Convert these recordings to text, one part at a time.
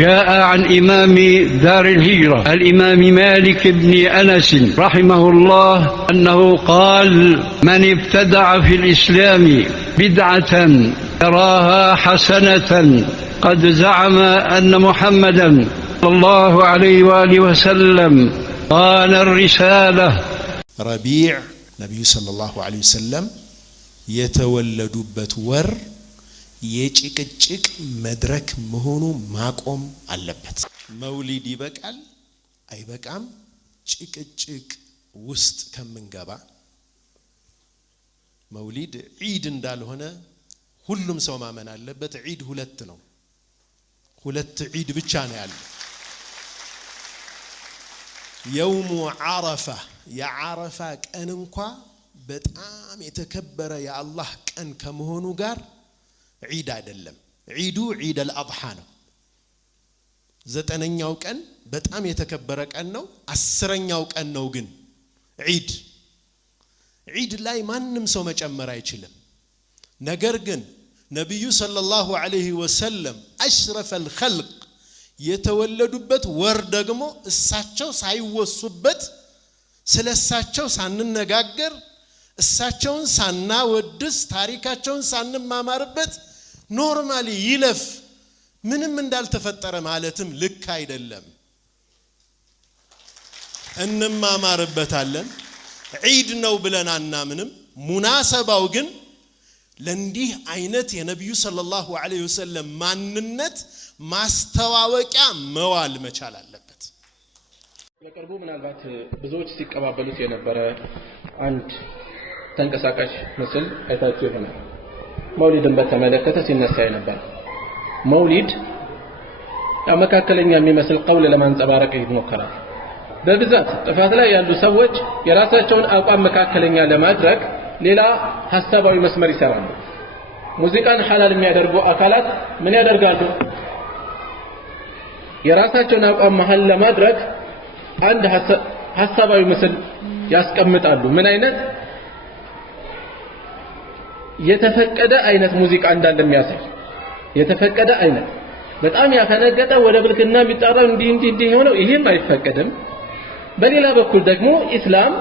جاء عن إمام دار الهجرة الإمام مالك بن أنس رحمه الله أنه قال: من ابتدع في الإسلام بدعة يراها حسنة قد زعم أن محمدا صلى الله عليه وآله وسلم قال الرسالة. ربيع نبي صلى الله عليه وسلم የተወለዱበት ወር የጭቅጭቅ መድረክ መሆኑ ማቆም አለበት። መውሊድ ይበቃል አይበቃም ጭቅጭቅ ውስጥ ከምንገባ መውሊድ ዒድ እንዳልሆነ ሁሉም ሰው ማመን አለበት። ዒድ ሁለት ነው። ሁለት ዒድ ብቻ ነው ያለው። የውሙ ዓረፋ የዓረፋ ቀን እንኳን በጣም የተከበረ የአላህ ቀን ከመሆኑ ጋር ዒድ አይደለም። ዒዱ ዒድ አልአድሓ ነው። 9ኛው ቀን በጣም የተከበረ ቀን ነው። 10ኛው ቀን ነው ግን ዒድ። ዒድ ላይ ማንም ሰው መጨመር አይችልም። ነገር ግን ነብዩ ሰለላሁ ዐለይሂ ወሰለም አሽረፈል ኸልቅ የተወለዱበት ወር ደግሞ እሳቸው ሳይወሱበት ስለሳቸው ሳንነጋገር እሳቸውን ሳናወድስ ታሪካቸውን ሳንማማርበት ኖርማሊ ይለፍ ምንም እንዳልተፈጠረ ማለትም ልክ አይደለም። እንማማርበታለን። ዒድ ነው ብለን አናምንም። ሙናሰባው ግን ለንዲህ አይነት የነብዩ ሰለላሁ ዐለይሂ ወሰለም ማንነት ማስተዋወቂያ መዋል መቻል አለበት። በቅርቡ ምናልባት ብዙዎች ሲቀባበሉት የነበረ አንድ ተንቀሳቃሽ ምስል አይታችሁ ይሆናል። መውሊድን በተመለከተ ሲነሳ ነበር። መውሊድ መካከለኛ የሚመስል ቀውል ለማንጸባረቅ ይሞከራል። በብዛት ጥፋት ላይ ያሉ ሰዎች የራሳቸውን አቋም መካከለኛ ለማድረግ ሌላ ሐሳባዊ መስመር ይሰራሉ። ሙዚቃን ሐላል የሚያደርጉ አካላት ምን ያደርጋሉ? የራሳቸውን አቋም መሐል ለማድረግ አንድ ሐሳባዊ ምስል ያስቀምጣሉ። ምን አይነት የተፈቀደ አይነት ሙዚቃ እንዳለ የሚያሳይ የተፈቀደ አይነት በጣም ያፈነገጠ ወደ ብልግና የሚጣራው እንዲህ ሆነው ይሄም አይፈቀድም። በሌላ በኩል ደግሞ ኢስላም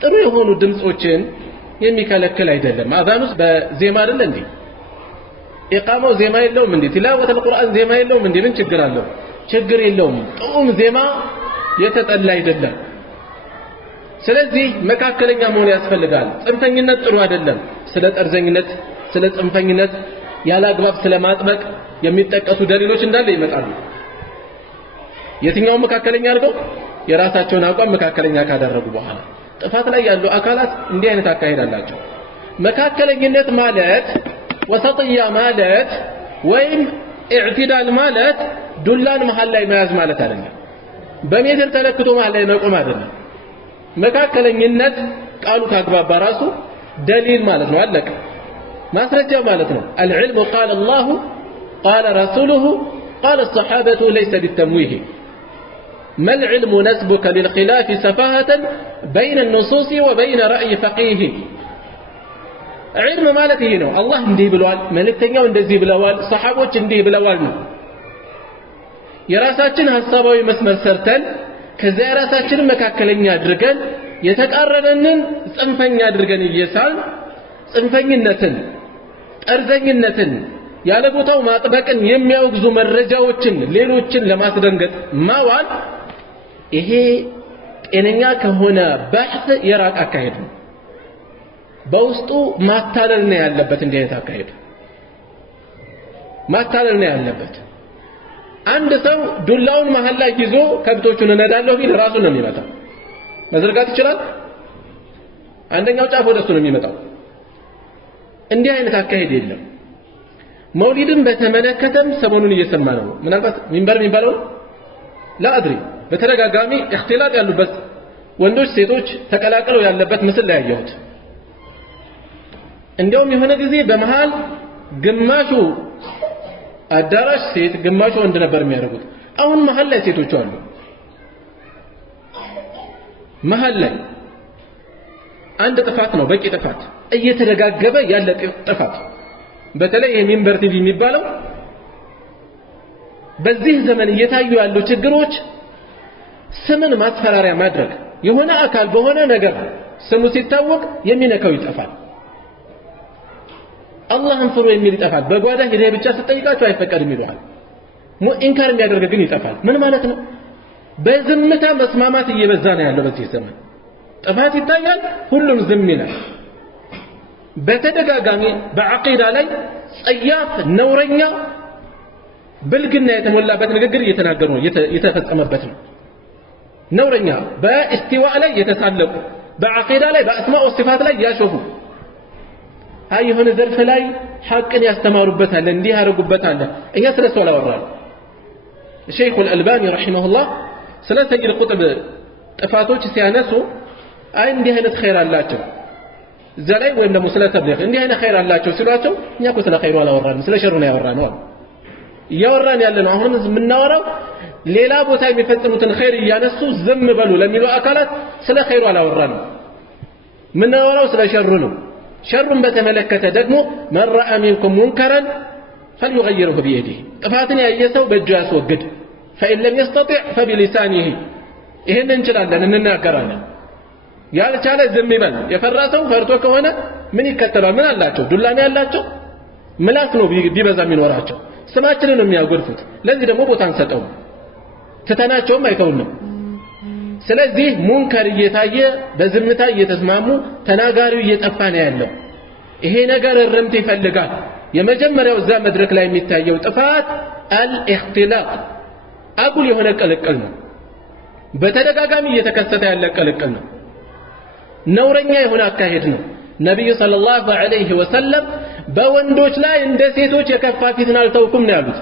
ጥሩ የሆኑ ድምጾችን የሚከለክል አይደለም። አዛኑስ በዜማ አይደል እንዴ? ኢቃማው ዜማ የለውም እንዴ? ቲላወት አልቁርአን ዜማ የለውም እንዴ? ምን ችግር አለው? ችግር የለውም። ጡም ዜማ የተጠላ አይደለም። ስለዚህ መካከለኛ መሆን ያስፈልጋል። ጽንፈኝነት ጥሩ አይደለም። ስለ ጠርዘኝነት ስለ ጽንፈኝነት ያላግባብ ስለማጥበቅ የሚጠቀሱ ደሊሎች እንዳለ ይመጣሉ። የትኛው መካከለኛ አድርገው የራሳቸውን አቋም መካከለኛ ካደረጉ በኋላ ጥፋት ላይ ያሉ አካላት እንዲህ አይነት አካሄድ አላቸው። መካከለኝነት ማለት ወሰጥያ ማለት ወይም ኢዕቲዳል ማለት ዱላን መሃል ላይ መያዝ ማለት አይደለም። በሜትር ተለክቶ መሃል ላይ መቆም አይደለም። መካከለኝነት ቃሉ ካግባባ ራሱ ደሊል ማለት ነው። አለቀ። ማስረጃ ማለት ነው። العلم قال الله قال رسوله قال الصحابة ليس بالتمويه ما العلم نسبك للخلاف سفاهة بين النصوص وبين رأي فقيه علم ማለት ይሄ ነው። አላህ እንዲህ ብለዋል፣ መልእክተኛው እንደዚህ ብለዋል፣ ሰሃቦች እንዲህ ብለዋል ነው። የራሳችን ሐሳባዊ መስመር ሰርተን ከዛ የራሳችንን መካከለኛ አድርገን የተቃረነንን ጽንፈኛ አድርገን እየሳል ጽንፈኝነትን ጠርዘኝነትን ያለ ቦታው ማጥበቅን የሚያወግዙ መረጃዎችን ሌሎችን ለማስደንገጥ ማዋል ይሄ ጤነኛ ከሆነ በሕት የራቅ አካሄድ ነው። በውስጡ ማታለል ነው ያለበት። እንዲህ አይነት አካሄድ ማታለል ነው ያለበት። አንድ ሰው ዱላውን መሃል ላይ ይዞ ከብቶቹን እነዳለሁ ቢል ራሱን ነው የሚመታው። መዝረጋት ይችላል። አንደኛው ጫፍ ወደሱ ነው የሚመጣው። እንዲህ አይነት አካሄድ የለም። መውሊድን በተመለከተም ሰሞኑን እየሰማ ነው። ምናልባት ሚንበር የሚባለው ላአድሪ በተደጋጋሚ እክትላጥ ያሉበት ወንዶች ሴቶች ተቀላቅለው ያለበት ምስል ላይ ያየሁት። እንደውም የሆነ ጊዜ በመሃል ግማሹ አዳራሽ ሴት ግማሹ ወንድ ነበር የሚያደርጉት። አሁን መሃል ላይ ሴቶች አሉ። መሃል ላይ አንድ ጥፋት ነው፣ በቂ ጥፋት እየተደጋገበ ያለ ጥፋት። በተለይ የሚንበር ቲቪ የሚባለው በዚህ ዘመን እየታዩ ያሉ ችግሮች ስምን ማስፈራሪያ ማድረግ የሆነ አካል በሆነ ነገር ስሙ ሲታወቅ የሚነካው ይጠፋል አላህን ፍሩ የሚል ይጠፋል በጓዳ ሄደህ ብቻ ስትጠይቃቸው አይፈቀድም ይሉሃል ኢንካር የሚያደርግ ግን ይጠፋል ምን ማለት ነው በዝምታ መስማማት እየበዛ ነው ያለው በዚህ ዘመን ጥፋት ይታያል ሁሉም ዝም ይላል በተደጋጋሚ በአቂዳ ላይ ጸያፍ ነውረኛ ብልግና የተሞላበት ንግግር እየተናገሩ ነው የተፈጸመበት ነው ነውረኛ በእስቲዋ ላይ የተሳለቁ በአቂዳ ላይ በአስማኡ ወሲፋት ላይ ያሾፉ አይ የሆነ ዘርፍ ላይ ሐቅን ያስተማሩበታል እንዲህ ያደርጉበታል እኛ ስለሱ አላወራን ሸይኹ አልአልባኒ ረሂመሁላህ ስለ ሰይድ ቁጥብ ጥፋቶች ሲያነሱ አይ እንዲህ አይነት ኸይር አላቸው ዘላይ ወይም ደግሞ ስለ ተብሊግ እንዲህ አይነት ኸይር አላቸው ሲሏቸው እኛ እኮ ስለ ኸይሩ አላወራንም ስለ ሸሩ ነው ያወራነው ያወራን ያለነው አሁን የምናወራው ሌላ ቦታ የሚፈጽሙትን ኸይር እያነሱ ዝም በሉ ለሚሉ አካላት ስለ ኸይሩ አላወራንም ምናወራው ስለ ሸሩ ነው ሸሩን በተመለከተ ደግሞ من راى منكم منكرا فليغيره بيده ጥፋትን ያየ ሰው በእጁ ያስወግድ فإن لم يستطع فبلسانه ይሄን እንችላለን እንናገራለን ያልቻለ ዝም ይበል የፈራ ሰው ፈርቶ ከሆነ ምን ይከተላል ምን አላቸው ዱላኔ ያላቸው ምላስ ነው ቢበዛ የሚኖራቸው ስማችንን ነው የሚያጎድፉት ለዚህ ደግሞ ቦታ አንሰጠው ተተናቸውም አይተውንም ስለዚህ ሙንከር እየታየ በዝምታ እየተስማሙ ተናጋሪው እየጠፋ ነው ያለው ይሄ ነገር እርምት ይፈልጋል የመጀመሪያው እዛ መድረክ ላይ የሚታየው ጥፋት አልኢኽቲላጥ አጉል የሆነ ቅልቅል ነው በተደጋጋሚ እየተከሰተ ያለ ቅልቅል ነው ነውረኛ የሆነ አካሄድ ነው ነብዩ ሰለላሁ ዐለይሂ ወሰለም በወንዶች ላይ እንደ ሴቶች የከፋ ፊትን አልተውኩም ነው ያሉት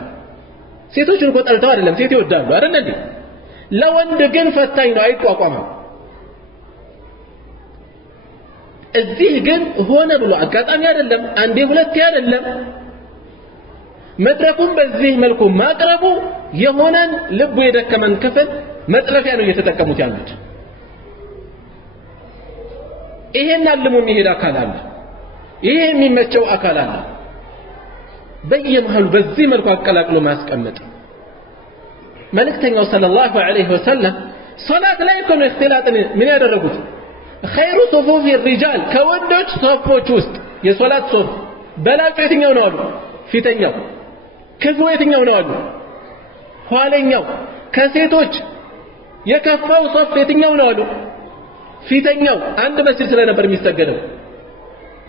ሴቶችን እኮ ጠልተው አይደለም ሴት ይወዳሉ አይደል እንዴ ለወንድ ግን ፈታኝ ነው አይቋቋምም እዚህ ግን ሆነ ብሎ አጋጣሚ አይደለም አንዴ ሁለቴ አይደለም መድረኩን በዚህ መልኩ ማቅረቡ የሆነን ልቡ የደከመን ክፍል መጥለፊያ ነው እየተጠቀሙት ያሉት ይሄን አልሙ የሚሄድ አካል አለ ይሄ የሚመቸው አካል አለ በየመሃሉ በዚህ መልኩ አቀላቅሎ ማስቀመጥ መልእክተኛው ሰለላሁ ዐለይሂ ወሰለም ሶላት ላይ እኮ ነው እክትላጥን ምን ያደረጉት ኸይሩ ሱፉፍ الرجال ከወንዶች ሶፎች ውስጥ የሶላት ሶፍ በላጩ የትኛው ነው አሉ ፊተኛው ክፉ የትኛው ነው አሉ ኋለኛው ከሴቶች የከፋው ሶፍ የትኛው ነው አሉ ፊተኛው አንድ መስጂድ ስለነበር የሚሰገደው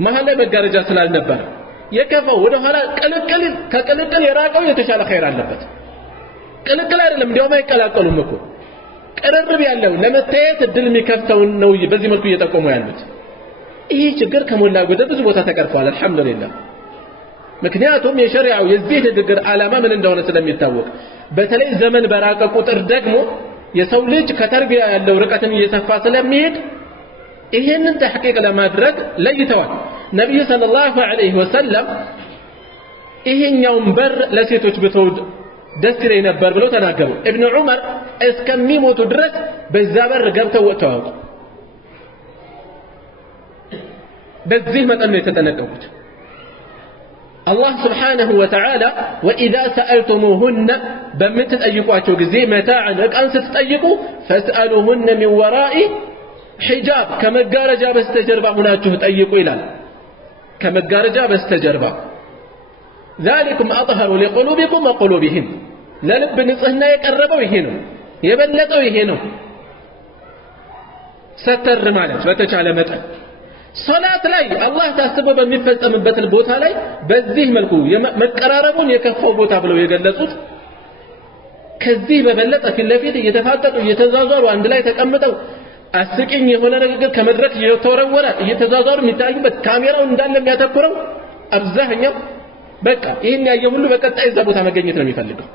መሃል ላይ መጋረጃ ስላልነበር የከፋው ወደ ኋላ ቅልቅል ከቅልቅል የራቀው የተሻለ ኸይር አለበት ቅልቅል አይደለም እንዲያውም አይቀላቀሉም እኮ ቅርርብ ያለው ለመታየት እድል የሚከፍተው ነው በዚህ መልኩ እየጠቆሙ ያሉት ይህ ችግር ከሞላ ጎደል ብዙ ቦታ ተቀርፏል አልহামዱሊላህ ምክንያቱም የሸሪዓው የዚህ ንግግር ዓላማ ምን እንደሆነ ስለሚታወቅ በተለይ ዘመን በራቀ ቁጥር ደግሞ የሰው ልጅ ከተርቢያ ያለው ርቀትን እየሰፋ ስለሚሄድ ይሄንን ተሕቂቅ ለማድረግ ለይተዋል ነብዩ ሰለላሁ ዐለይሂ ወሰለም ይሄኛውን በር ለሴቶች ብተውድ ደስ ይለኝ ነበር ብለው ተናገሩ ኢብኑ ዑመር እስከሚሞቱ ድረስ በዛ በር ገብተው ወጥተዋል በዚህ መጠን ነው የተጠነቀቁት الله سبحانه وتعالى وإذا سألتموهن بمتطيقواቸው ጊዜ متاعا እቃን ስትጠይቁ فاسألوهن من وراء حجاب ከመጋረጃ በስተጀርባ ሆናችሁ ጠይቁ ይላል ከመጋረጃ በስተጀርባ ذلكم أطهر لقلوبكم وقلوبهم ለልብ ንጽህና የቀረበው ይሄ ነው የበለጠው ይሄ ነው ሰተር ማለት በተቻለ መጠን ሶላት ላይ አላህ ታስቦ በሚፈጸምበት ቦታ ላይ በዚህ መልኩ መቀራረቡን የከፈው ቦታ ብለው የገለጹት ከዚህ በበለጠ ፊት ለፊት እየተፋጠጡ እየተዛዛሩ አንድ ላይ ተቀምጠው አስቂኝ የሆነ ንግግር ከመድረክ እየተወረወረ እየተዛዛሩ የሚታዩበት ካሜራው እንዳለ የሚያተኩረው አብዛኛው በቃ ይሄን ያየ ሁሉ በቀጣይ እዛ ቦታ መገኘት ነው የሚፈልገው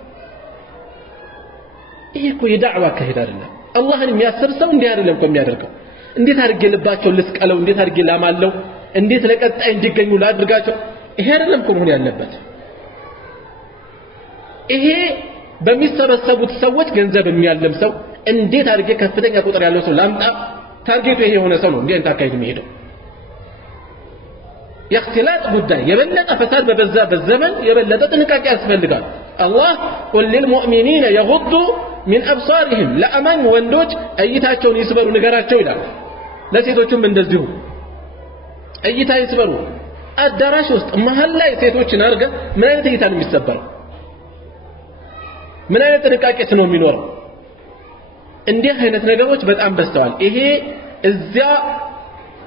ይሄ እኮ የዳዕዋ አካሄድ አይደለም አላህን የሚያስብ ሰው እንዲህ አይደለም እኮ የሚያደርገው እንዴት አድርጌ ልባቸው ልስቀለው እንዴት አድርጌ ላማለው እንዴት ለቀጣይ እንዲገኙ ላድርጋቸው ይሄ አይደለም እኮ መሆን ያለበት ይሄ በሚሰበሰቡት ሰዎች ገንዘብ የሚያለም ሰው እንዴት አድርጌ ከፍተኛ ቁጥር ያለው ሰው ላምጣ ታርጌቱ ይሄ የሆነ ሰው ነው እንዴ እንታካይት የሚሄደው የእክትላጥ ጉዳይ የበለጠ ፈሳድ በበዛ በዘመን የበለጠ ጥንቃቄ ያስፈልጋል الله قل للمؤمنين يغضوا من أبصارهم لأمن وندوج أيتاቸውን ይስበሩ ንገራቸው ይላል ለሴቶችም እንደዚሁ እይታ ይስበሩ አዳራሽ ውስጥ መሃል ላይ ሴቶችን አርገ ምን አይነት እይታ ነው የሚሰበረው ምን አይነት ጥንቃቄስ ነው የሚኖረው እንዲህ አይነት ነገሮች በጣም በስተዋል ይሄ እዚያ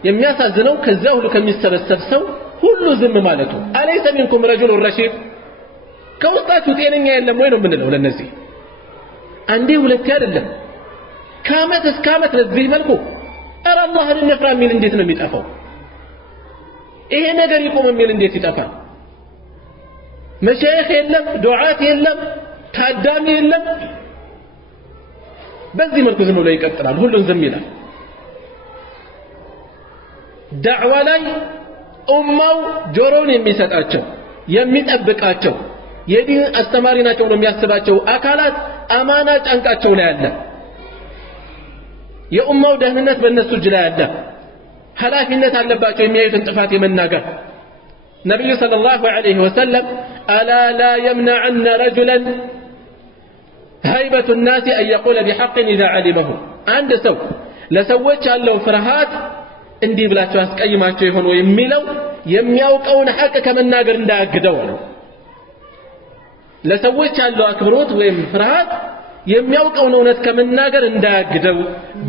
የሚያሳዝነው ከዛ ሁሉ ከሚሰበሰብ ሰው ሁሉ ዝም ማለቱ አለይሰ ሚንኩም ረጁል ረሺድ ከውስጣችሁ ጤነኛ የለም ወይ ነው የምንለው ለነዚህ አንዴ ሁለቴ አይደለም ከዓመት እስከ ዓመት ለዚህ መልኩ ኧረ አላህን እንፍራ የሚል እንዴት ነው የሚጠፋው ይሄ ነገር ይቆም የሚል እንዴት ይጠፋል መሻይኽ የለም ዱዓት የለም ታዳሚ የለም በዚህ መልኩ ዝም ብሎ ይቀጥላል ሁሉን ዝም ይላል ዳዕዋ ላይ ኡማው ጆሮን የሚሰጣቸው የሚጠብቃቸው የዲን አስተማሪ ናቸው ነው የሚያስባቸው አካላት አማና ጫንቃቸው ላይ አለ የኡማው ደህንነት በእነሱ እጅ ላይ አለ ኃላፊነት አለባቸው የሚያዩትን ጥፋት የመናገር ነብዩ ሰለላሁ ዐለይሂ ወሰለም አላ ላ يمنعن رجلا هيبة الناس أن يقول بحق إذا علمه عند سو لسويت ያለው ፍርሃት እንዲህ ብላችሁ አስቀይማቸው ይሆን ወይ የሚለው የሚያውቀውን ሐቅ ከመናገር እንዳያግደው ነው ለሰዎች ያለው አክብሮት ወይም ፍርሃት የሚያውቀውን እውነት ከመናገር እንዳያግደው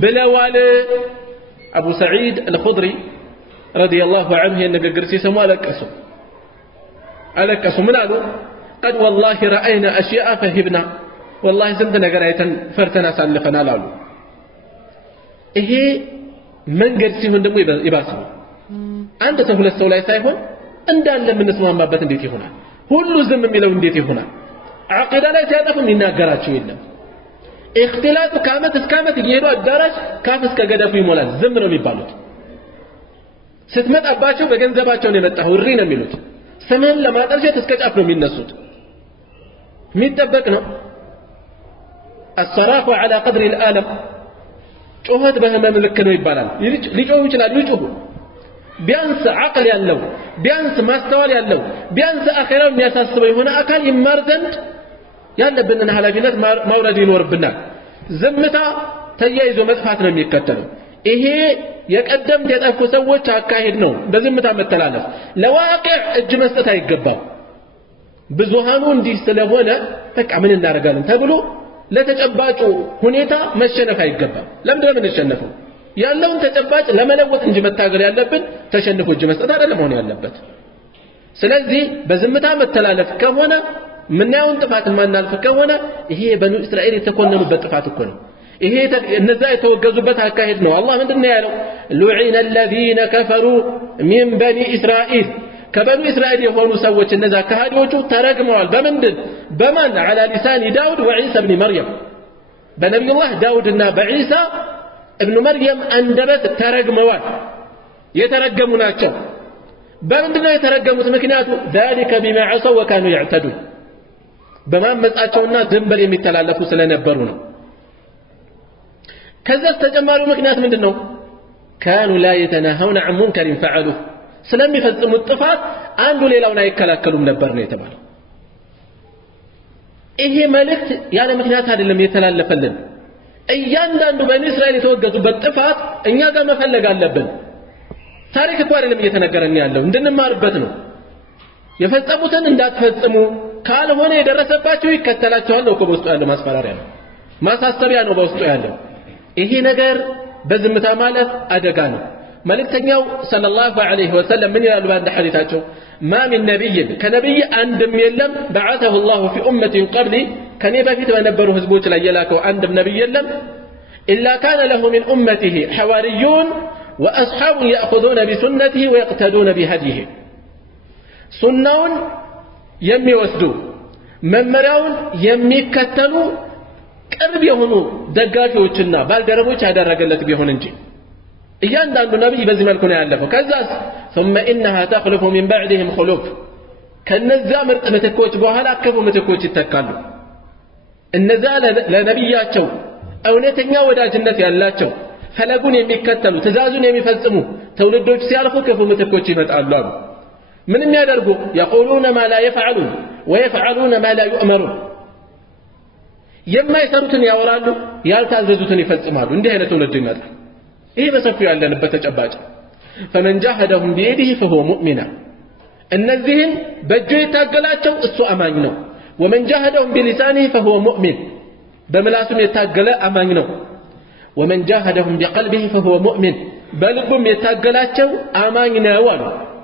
ብለዋል አቡ ሰዒድ አልኹድሪ ረዲየላሁ ዐንሁ የነገር ሲሰሙ አለቀሱ ምን አሉ قد والله رأينا أشياء فهبنا والله ስንት ነገር አይተን ፈርተን አሳልፈናል አሉ ይሄ መንገድ ሲሆን ደግሞ ይባስው አንድ ሰው ሁለት ሰው ላይ ሳይሆን እንዳለ የምንስማማበት እንዴት ይሆናል ሁሉ ዝም የሚለው እንዴት ይሆናል አቂዳ ላይ ሲያጠፉም ይናገራቸው የለም اختلاط ከዓመት እስከ ዓመት እየሄዱ አዳራሽ ካፍ እስከ ገደፉ ይሞላል ዝም ነው የሚባሉት ስትመጣባቸው በገንዘባቸው ነው የመጣው እሪ ነው የሚሉት ስምን ለማጠልሸት እስከ ጫፍ ነው የሚነሱት የሚጠበቅ ነው الصراخ على قدر الآلم ጩኸት በህመም ልክ ነው ይባላል ሊጮሁ ይችላሉ ይጮሁ ቢያንስ አቅል ያለው ቢያንስ ማስተዋል ያለው ቢያንስ አኺራው የሚያሳስበው የሆነ አካል ይማር ዘንድ ያለብንን ኃላፊነት ማውረድ ይኖርብናል ዝምታ ተያይዞ መጥፋት ነው የሚከተለው ይሄ የቀደምት የጠፉ ሰዎች አካሄድ ነው በዝምታ መተላለፍ ለዋቂዕ እጅ መስጠት አይገባው ብዙሃኑ እንዲህ ስለሆነ በቃ ምን እናደርጋለን ተብሎ ለተጨባጩ ሁኔታ መሸነፍ አይገባም ለምን እንደምንሸነፈው ያለውን ተጨባጭ ለመለወጥ እንጂ መታገል ያለብን ተሸንፎ እጅ መስጠት አይደለም ሆነ ያለበት ስለዚህ በዝምታ መተላለፍ ከሆነ ምናየውን ጥፋት ማናልፍ ከሆነ ይሄ በኑ እስራኤል የተኮነኑበት ጥፋት እኮ ነው ይሄ እነዛ የተወገዙበት አካሄድ ነው አላህ ምንድነው ያለው ሉዒነ الذين كفروا من بني اسرائيل ከበኑ እስራኤል የሆኑ ሰዎች እነዛ ከሃዲዎቹ ተረግመዋል በመንደል በማን على لسان داود وعيسى ابن مريم በነብዩ الله ዳውድና በዒሳ ابن مريم አንደበት ተረግመዋል የተረገሙ ናቸው በመንደል የተረገሙት ምክንያቱ ذلك بما عصوا وكانوا يعتدون በማመጻቸውና ድንበር የሚተላለፉ ስለነበሩ ነው ከዛስ ተጨማሪው ምክንያት ምንድነው كانوا لا يتناهون عن منكر فعلوه ስለሚፈጽሙት ጥፋት አንዱ ሌላውን አይከላከሉም ነበር ነው የተባለው ይሄ መልእክት ያለ ምክንያት አይደለም የተላለፈልን እያንዳንዱ በኒ እስራኤል የተወገዙበት ጥፋት እኛ ጋር መፈለግ አለብን ታሪክ እኮ አይደለም እየተነገረን ያለው እንድንማርበት ነው የፈጸሙትን እንዳትፈጽሙ ካልሆነ የደረሰባቸው ይከተላቸዋል ነው በውስጡ ያለው ማስፈራሪያ ነው ማሳሰቢያ ነው በውስጡ ያለው ይሄ ነገር በዝምታ ማለት አደጋ ነው መልእክተኛው ሰለላሁ ዐለይሂ ወሰለም ምን ይላሉ ባንድ ሐዲታቸው ما من نبي كنبي عندم يلم بعثه الله في أمة قبلي كان بفيت ونبره هزبوت لا يلاكو عندم نبي يلم إلا كان له من أمته حواريون وأصحاب يأخذون بسنته ويقتدون بهديه سنون يمي وسدو ممراون يمي كتلو قرب يهونو دغافيዎችና ባልደረቦች ያደረገለት ቢሆን እንጂ እያንዳንዱ ነብይ በዚህ መልኩ ነው ያለፈው ከዛስ ثم انها تخلف من بعدهم خلوف ከነዛ ምርጥ ምትኮች በኋላ ከፉ ምትኮች ይተካሉ እነዛ ለነብያቸው እውነተኛ ወዳጅነት ያላቸው ፈለጉን የሚከተሉ ትእዛዙን የሚፈጽሙ ትውልዶች ሲያልፉ ከፉ ምትኮች ይመጣሉ አሉ ምን የሚያደርጉ يقولون ما لا يفعلون ويفعلون ما لا يؤمرون የማይሰሩትን ያወራሉ ያልታዘዙትን ይፈጽማሉ እንዲህ አይነት ትውልድ ይመጣል ይሄ በሰፊው ያለንበት ተጨባጭ فمن جاهدهم بيده فهو مؤمن እነዚህን በእጁ የታገላቸው እሱ አማኝ ነው ومن جاهدهم بلسانه فهو مؤمن በምላሱም የታገለ አማኝ ነው ومن جاهدهم بقلبه فهو مؤمن በልቡም የታገላቸው አማኝ ነው አሉ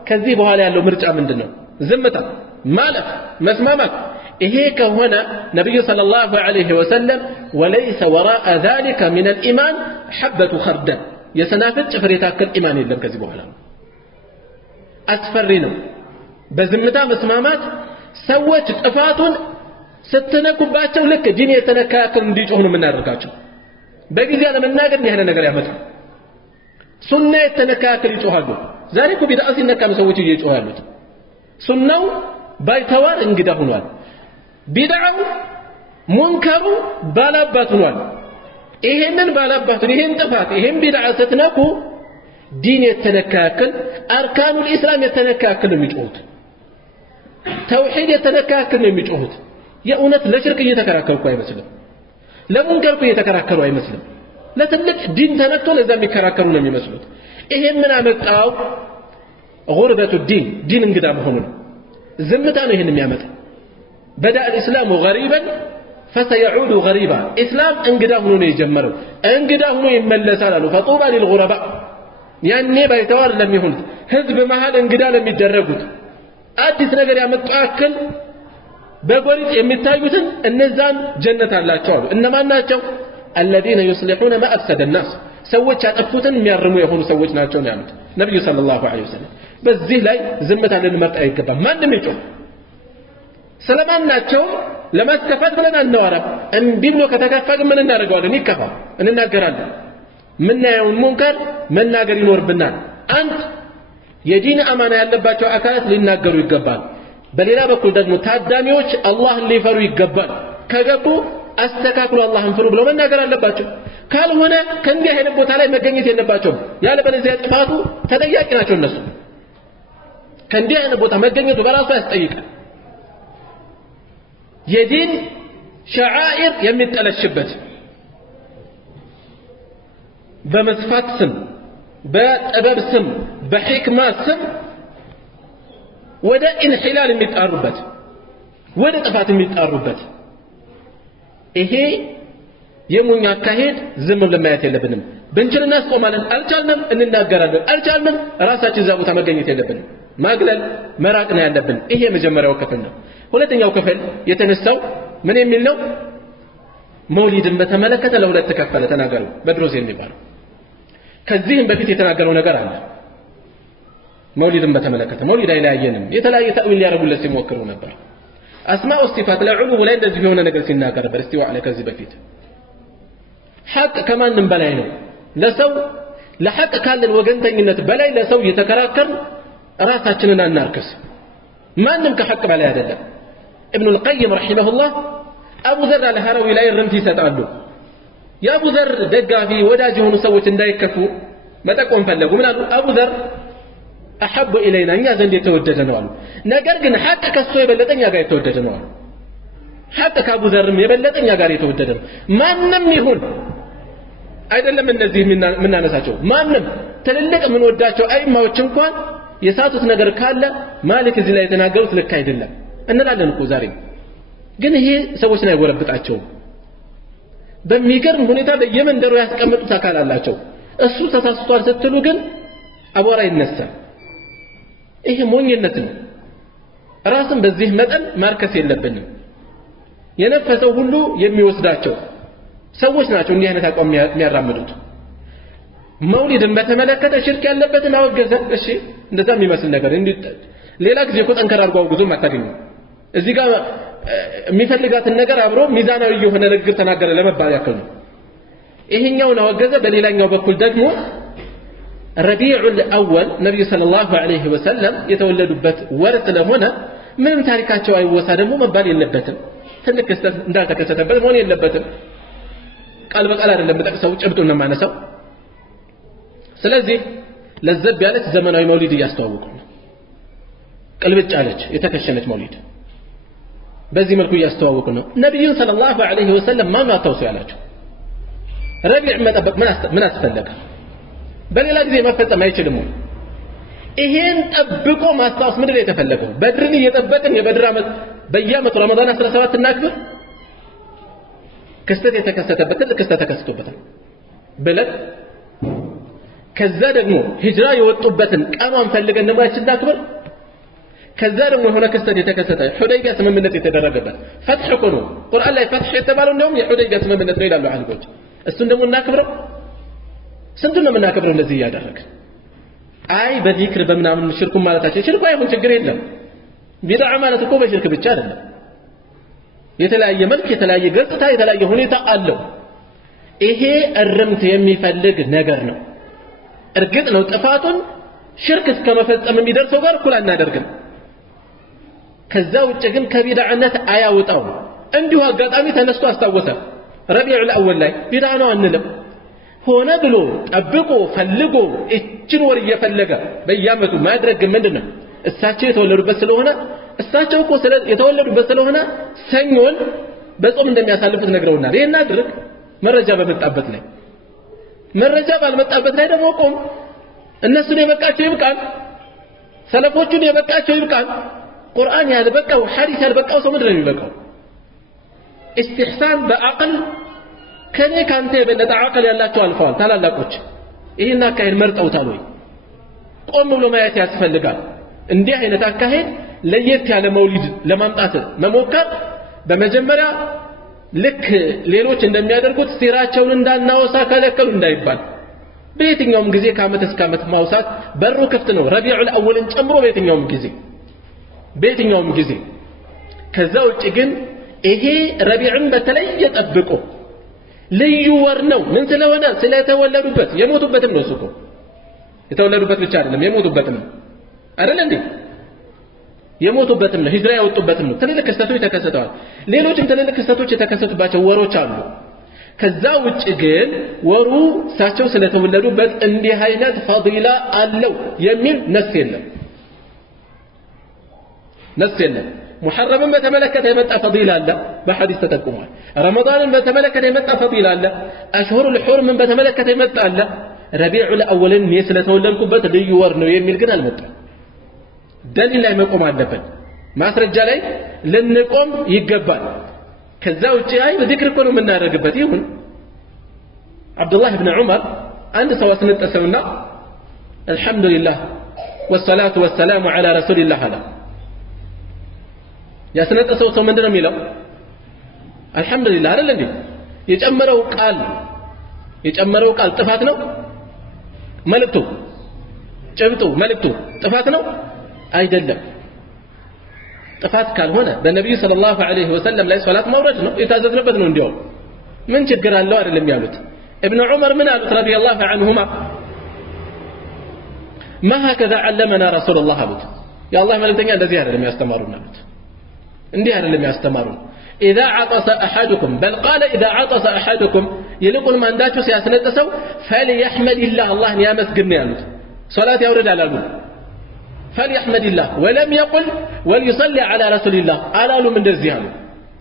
ከዚህ በኋላ ያለው ምርጫ ምንድነው ዝምታ ማለፍ መስማማት ይሄ ከሆነ ነብዩ ሰለላሁ ዐለይሂ ወሰለም وليس وراء ذلك من الإيمان حبة خردل የሰናፍጭ ፍሬ ታክል ኢማን የለም ከዚህ በኋላ አስፈሪ ነው በዝምታ መስማማት ሰዎች ጥፋቱን ስትነኩባቸው ልክ ዲን የተነካከል እንዲጮሁ ነው የምናደርጋቸው በጊዜ ለመናገር ይሄን ነገር ያመጣል ሱና የተነካከል ይጮሃሉ ዛሬ እኮ ቢድዓ ሲነካ ሰዎች እየጮሃሉ ሱናው ባይተዋር እንግዳ ሆኗል ቢድዓው ሙንከሩ ባላባት ሆኗል ይሄንን ባላባት ይሄን ጥፋት ይሄን ቢድዓ ስትነኩ ዲን የተነካከል አርካኑል ኢስላም የተነካከል የሚጮሁት ተውሂድ የተነካከል የሚጮሁት የእውነት ለሽርክ እየተከራከሩ አይመስልም ለሙንከር እየተከራከሩ አይመስልም ለትልቅ ዲን ተነክቶ ለዛ የሚከራከሩ ነው የሚመስሉት ይሄ ምን አመጣው غربة الدين ዲን እንግዳ መሆኑ ነው ዝምታ ነው ይሄን የሚያመጣ بدا الاسلام غريبا فسيعود غريبا اسلام እንግዳ ሆኖ ነው የጀመረው እንግዳ ሆኖ ይመለሳል አሉ فطوبى للغرباء ያኔ ባይተዋር ለሚሆን ህዝብ መሃል እንግዳ ለሚደረጉት አዲስ ነገር ያመጣ አክል በጎሪጥ የሚታዩትን እነዛን ጀነት አላቸው አሉ እነማን ናቸው الذين يصلحون ما افسد الناس ሰዎች ያጠፉትን የሚያርሙ የሆኑ ሰዎች ናቸው ያሉት ነብዩ ሰለላሁ ዐለይሂ ወሰለም በዚህ ላይ ዝምታ ልንመርጥ አይገባም ማንንም ይጮህ ሰላማን ናቸው ለማስከፋት ብለን አንዋራም እንቢ ብሎ ከተከፋን ምን እናደርጋለን ይከፋ እንናገራለን ምናየውን ሙንከር መናገር ይኖርብናል አንድ የዲን አማና ያለባቸው አካላት ሊናገሩ ይገባል በሌላ በኩል ደግሞ ታዳሚዎች አላህን ሊፈሩ ይገባል ከገቡ አስተካክሉ አላህን ፍሩ ብለው መናገር አለባቸው ካልሆነ ከእንዲህ አይነት ቦታ ላይ መገኘት የለባቸውም ያለ በለዚያ ጥፋቱ ተጠያቂ ናቸው እነሱ ከእንዲህ አይነት ቦታ መገኘቱ በራሱ ያስጠይቃል የዲን ሸዓኢር የሚጠለሽበት በመስፋት ስም በጥበብ ስም በሕክማ ስም ወደ ኢንሂላል የሚጣሩበት ወደ ጥፋት የሚጣሩበት ይሄ የሙኛ አካሄድ ዝም ብለን ማየት የለብንም ብንችል እናስቆማለን አልቻልንም እንናገራለን አልቻልንም ራሳችን እዛ ቦታ መገኘት የለብንም ማግለል መራቅ ነው ያለብን ይሄ መጀመሪያው ክፍል ነው ሁለተኛው ክፍል የተነሳው ምን የሚል ነው መውሊድን በተመለከተ ለሁለት ተከፈለ ተናገሩ በድሮስ የሚባለው ከዚህም በፊት የተናገረው ነገር አለ መውሊድን በተመለከተ መውሊድ አይለያየንም የተለያየ ተእዊል ያደርጉለት ሲሞክሩ ነበር አስማኡ ሲፋት ለዑሉ ላይ እንደዚህ የሆነ ነገር ሲናገር ነበር እስቲዋ አለ ከዚህ በፊት ሐቅ ከማንም በላይ ነው ለሰው ለሐቅ ካለን ወገንተኝነት በላይ ለሰው እየተከራከርን ራሳችንን አናርክስ ማንም ከሐቅ በላይ አይደለም ابن القيم رحمه الله ابو ذر الهروي ላይ ርምት ይሰጣሉ የአቡ ዘር ደጋፊ ወዳጅ የሆኑ ሰዎች እንዳይከፉ መጠቆም ፈለጉ ምን አሉ አቡ ዘር احب الينا እኛ ዘንድ የተወደደ ነው አሉ ነገር ግን ሐቅ ከሱ የበለጠኛ ጋር የተወደደ ነው አሉ ሐቅ ከአቡ ዘርም የበለጠኛ ጋር የተወደደ ነው ማንም ይሁን አይደለም እነዚህ ምናነሳቸው ማንም ትልልቅ ምን ወዳቸው አይማዎች እንኳን የሳቱት ነገር ካለ ማሊክ እዚህ ላይ የተናገሩት ልክ አይደለም እንላለን እኮ ዛሬ ግን ይሄ ሰዎች ላይ ወረብጣቸው በሚገርም ሁኔታ በየመንደሩ ያስቀምጡት አካል አላቸው እሱ ተሳስቷል ስትሉ ግን አቧራ ይነሳል ይሄ ሞኝነት ነው ራስን በዚህ መጠን ማርከስ የለብንም የነፈሰው ሁሉ የሚወስዳቸው ሰዎች ናቸው እንዲህ አይነት አቋም የሚያራምዱት መውሊድን በተመለከተ ሽርክ ያለበትን አወገዘ እሺ እንደዛ የሚመስል ነገር ሌላ ጊዜ እኮ ጠንከር አድርጎ አውግዞ ማታገኙ እዚህ ጋር የሚፈልጋትን ነገር አብሮ ሚዛናዊ የሆነ ንግግር ተናገረ ለመባል ያክል ነው ይሄኛው አወገዘ በሌላኛው በኩል ደግሞ ረቢዑል አወል ነብዩ ሰለላሁ ዐለይሂ ወሰለም የተወለዱበት ወር ስለሆነ ምንም ታሪካቸው አይወሳ ደግሞ መባል የለበትም ትልቅ ክስተት እንዳልተከሰተበት መሆን የለበትም ቃል በቃል አይደለም በጠቅሰው ጭብጡን ነው ማነሳው ስለዚህ ለዘብ ያለች ዘመናዊ መውሊድ ያስተዋወቁ ቅልብጭ አለች የተከሸነች መውሊድ በዚህ መልኩ ያስተዋወቁ ነው ነብዩን ሰለላሁ ዐለይሂ ወሰለም ማን አታውሱ ያላችሁ ረቢዕ መጠበቅ ምን አስፈለገ በሌላ ጊዜ መፈጸም አይችልም ይሄን ጠብቆ ማስታወስ ምንድን ነው የተፈለገው በድርን እየጠበቅን የበድር ዓመት በየዓመቱ ረመዳን 17 እናክብር ክስተት የተከሰተበት ክስተት ተከስቶበታል ብለን ከዛ ደግሞ ሂጅራ የወጡበትን ቀኗን ፈልገን ነው እናክብር ከዛ ደግሞ የሆነ ክስተት የተከሰተ ሁደይቢያ ስምምነት የተደረገበት ፈትህ እኮ ነው ቁርአን ላይ ፈትህ የተባለው እንደውም የሁደይቢያ ስምምነት ነው ይላሉ አህሎች እሱን ደግሞ እናክብረው ስንቱን ነው የምናከብረው እንደዚህ ያደረገ አይ በዚክር በመናምን ሽርኩ ማለታችን ሽርኩ አይሁን ችግር የለም ቢድዓ ማለት እኮ በሽርክ ብቻ አይደለም የተለያየ መልክ የተለያየ ገጽታ የተለያየ ሁኔታ አለው ይሄ እርምት የሚፈልግ ነገር ነው እርግጥ ነው ጥፋቱን ሽርክ እስከመፈጸም የሚደርሰው ጋር እኩል አናደርግም ከዛ ውጭ ግን ከቢድዓነት አያውጣው እንዲሁ አጋጣሚ ተነስቶ አስታወሰ ረቢዑል አወል ላይ ቢድዓ ነው አንልም ሆነ ብሎ ጠብቆ ፈልጎ እችን ወር እየፈለገ በየዓመቱ ማድረግ ምንድነው እሳቸው የተወለዱበት ስለሆነ እሳቸው እኮ የተወለዱበት ስለሆነ ሰኞን በጾም እንደሚያሳልፉት ነግረውናል ይሄን አድርግ መረጃ በመጣበት ላይ መረጃ ባልመጣበት ላይ ደግሞ ቆም እነሱን የበቃቸው ይብቃል ሰለፎቹን የበቃቸው ይብቃል ቁርአን ያልበቃው ሐዲስ ያልበቃው ሰው ምንድነው የሚበቃው استحسان በአቅል ከኔ ካንተ የበለጠ አቅል ያላቸው አልፈዋል ታላላቆች ይሄን አካሄድ መርጠውታል ወይ ቆም ብሎ ማየት ያስፈልጋል እንዲህ አይነት አካሄድ ለየት ያለ መውሊድ ለማምጣት መሞከር በመጀመሪያ ልክ ሌሎች እንደሚያደርጉት ሲራቸውን እንዳናወሳ ከለከሉ እንዳይባል በየትኛውም ጊዜ ከዓመት እስከ ዓመት ማውሳት በሩ ክፍት ነው ረቢዑል አወልን ጨምሮ በየትኛውም ጊዜ ከዛ ውጪ ግን ይሄ ረቢዕን በተለየ ጠብቆ ልዩ ወር ነው ምን ስለሆነ ስለተወለዱበት የሞቱበትም ነው እኮ የተወለዱበት ብቻ አይደለም የሞቱበትም ነው አይደል እንዴ የሞቱበትም ነው ሂጅራ ያወጡበትም ነው ትልልቅ ክስተቶች ተከሰተዋል ሌሎችም ትልልቅ ክስተቶች የተከሰቱባቸው ወሮች አሉ ከዛ ውጭ ግን ወሩ እሳቸው ስለተወለዱበት እንዲህ አይነት ፈዲላ አለው የሚል ነስ የለም محرم بتملكته يمطى فضيله الله بحديث تتقومال رمضان بتملكته يمطى فضيله الله اشهر الحرم بتملكته يمطى الله ربيع الاول يسلتولنكበት ልዩ ወር ነው የሚል ግን አልመጣም ደሊል ላይ መቆም አለበት ማስረጃ ላይ ልንቆም ይገባል ከዛ ውጪ አይ በዚክር እኮ ነው የምናደርግበት ይሁን አብዱላህ ኢብኑ ዑመር አንድ ሰው አስነጠሰውና አልহামዱሊላህ والصلاه والسلام على رسول الله አለ ያስነጠሰው ሰው ምንድነው የሚለው አልহামዱሊላህ አይደል እንዴ የጨመረው ቃል ጥፋት ነው መልእክቱ ጨብጡ መልእክቱ ጥፋት ነው አይደለም ጥፋት ካልሆነ በነብዩ ሰለላሁ ዐለይሂ ወሰለም ላይ ሶላት ማውረድ ነው የታዘዝነበት ነው እንዲያው ምን ችግር አለው አይደለም ያሉት ابن عمر من قال رضي الله عنهما ما هكذا علمنا رسول الله አሉት يا الله መልእክተኛ እንደዚህ አይደለም ያስተማሩን አሉት እንዲህ አይደለም ያስተማሩን اذا عطس احدكم بل قال اذا عطس احدكم يلقون ما እንዳቸው ሲያስነጥሰው فليحمد الله الله ያመስግን ያሉት ሶላት ያውርድ አላሉ فليحمد الله ولم يقل وليصلي على رسول الله አላሉም እንደዚህ አሉ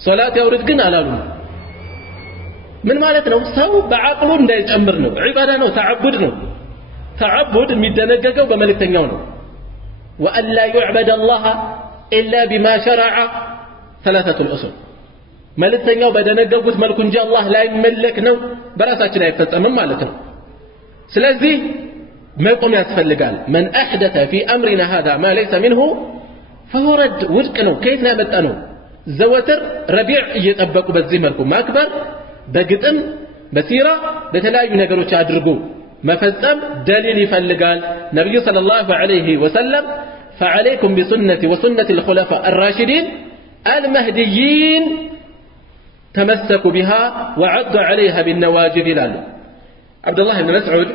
ሶላት ያውርድ ግን አላሉም ምን ማለት ነው ሰው በአቅሉ እንዳይጨምር ነው ዒባዳ ነው ተዓቡድ ነው ተዓቡድ የሚደነገገው በመልእክተኛው ነው وأن لا يعبد الله إلا بما شرع ثلاثة الأصول መልእክተኛው በደነገጉት መልኩ እንጂ አላህ ላይ መለክ ነው በራሳችን አይፈጸምም ማለት ነው ስለዚህ መቆም ያስፈልጋል من أحدث في أمرنا هذا ما ليس منه فهو رد ውድቅ ነው ከየት ነው ያመጣ ነው ዘወትር ረቢዕ እየጠበቁ በዚህ መልኩ ማክበር በግጥም በሲራ በተለያዩ ነገሮች አድርጎ መፈጸም ደሊል ይፈልጋል ነብዩ ሰለላሁ ዐለይሂ ወሰለም فعليكم بسنتي وسنة الخلفاء الراشدين المهديين تمسكوا بها وعضوا عليها بالنواجذ لال عبد الله بن مسعود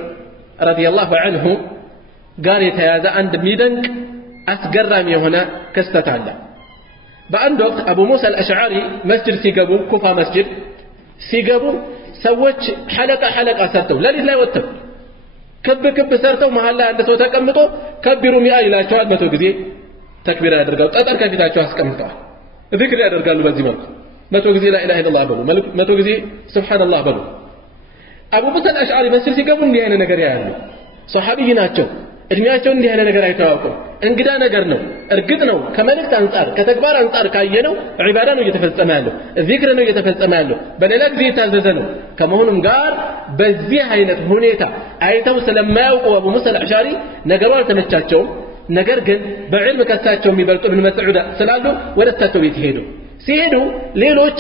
رضي الله عنه قال يتيازى عند ميدنك أسقرامي هنا كستتعلى بأن وقت أبو موسى الأشعري مسجد سيقبو كفا مسجد ሲገቡ ሰዎች ሐለቃ ሰርተው ለሊት ላይ ወጥተው ክብ ሰርተው መሃል ላይ አንድ ሰው ተቀምጦ ከቢሩ ሚያ ይላቸዋል 100 ጊዜ ተክቢራ ያደርጋው ጠጠር ከፊታቸው አስቀምጠዋል ذكر ያደርጋሉ በዚህ መልኩ 100 ጊዜ لا اله الا الله በሉ 100 ጊዜ سبحان الله በሉ አቡ ሙሳ አልአሽዓሪ መስል ሲገቡ እንዲህ አይነት ነገር ያያሉ ሱሐቢይ ናቸው እድሜያቸው እንዲህ አይነት ነገር አይተዋወቁ እንግዳ ነገር ነው እርግጥ ነው ከመልእክት አንፃር ከተግባር አንፃር ካየነው ዒባዳ ነው እየተፈጸመ ያለው ዚክር ነው እየተፈጸመ ያለው በሌላ ጊዜ የታዘዘ ነው ከመሆኑም ጋር በዚህ አይነት ሁኔታ አይተው ስለማያውቁ አቡ ሙሳ አልአሽዓሪ ነገሩ አልተመቻቸውም ነገር ግን በዕልም ከሳቸው የሚበልጡ ኢብኑ መስዑድ ስላሉ ወደ እሳቸው ቤት ሄዱ ሲሄዱ ሌሎች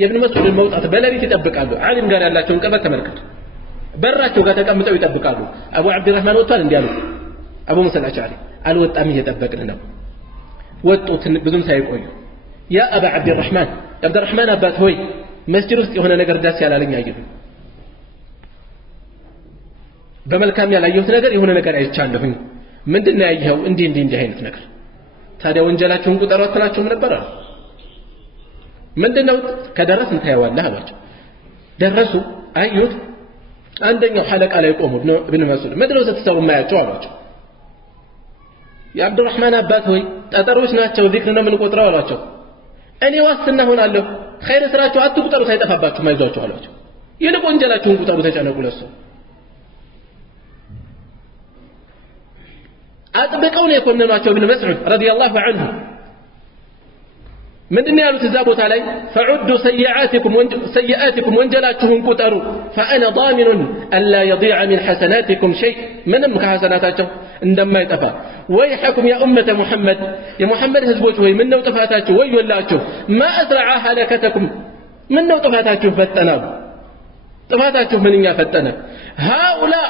የኢብኑ መስዑድን መውጣት በሌሊት ይጠብቃሉ ዓሊም ጋር ያላቸውን ቅርበት ተመልከቱ በራቸው ጋር ተቀምጠው ይጠብቃሉ አቡ አብዱራህማን ወጥቷል እንዲያሉ አቡ ሙሳ አልአሽዓሪ አልወጣም እየጠበቅን ነው ወጡት ብዙም ሳይቆዩ ያ አባ አብዱራህማን አባት ሆይ መስጂድ ውስጥ የሆነ ነገር ዳስ ያላለኝ አየሁ በመልካም ያላየሁት ነገር የሆነ ነገር አይቻለሁኝ ምንድነው ያየኸው እንዲህ አይነት ነገር ታዲያ ወንጀላችሁን ቁጠሩ አትላችሁም ነበር ምንድነው ከደረስን ታያዋለህ አሏቸው ደረሱ አዩት አንደኛው ሐለቃ ላይ ቆሙ ኢብኑ መስዑድ መድረው ስትሰሩ ማያቸው አሏቸው የአብዱራህማን አባት ሆይ ጠጠሮች ናቸው ዚክር ነው የምንቆጥረው አሏቸው እኔ ዋስትና ሆናለሁ ኸይር ስራችሁ አትቁጠሩ ሳይጠፋባችሁ ማይዟችሁ አሏቸው ይልቅ ወንጀላችሁን ቁጠሩ ተጨነቁ ለሱ አጥብቀው ነው የኮነኗቸው ኢብኑ መስዑድ ረዲየላሁ ዐንሁ ምንድነው ያሉት እዛ ቦታ ላይ ፈዑዱ ሰይአቲኩም ወንጀላችሁን ቁጠሩ فانا ضامن الا يضيع من حسناتكم شيء ምንም ከሐሰናታቸው እንደማይጠፋ ወይሐኩም ያ ኡመተ ሙሐመድ የሙሐመድ ህዝቦች ሆይ ምን ነው ጥፋታችሁ ወዮላችሁ ما اسرع هلكتكم ምን ነው ጥፋታችሁ ፈጠናሉ ጥፋታችሁ ምንኛ ፈጠነ هؤلاء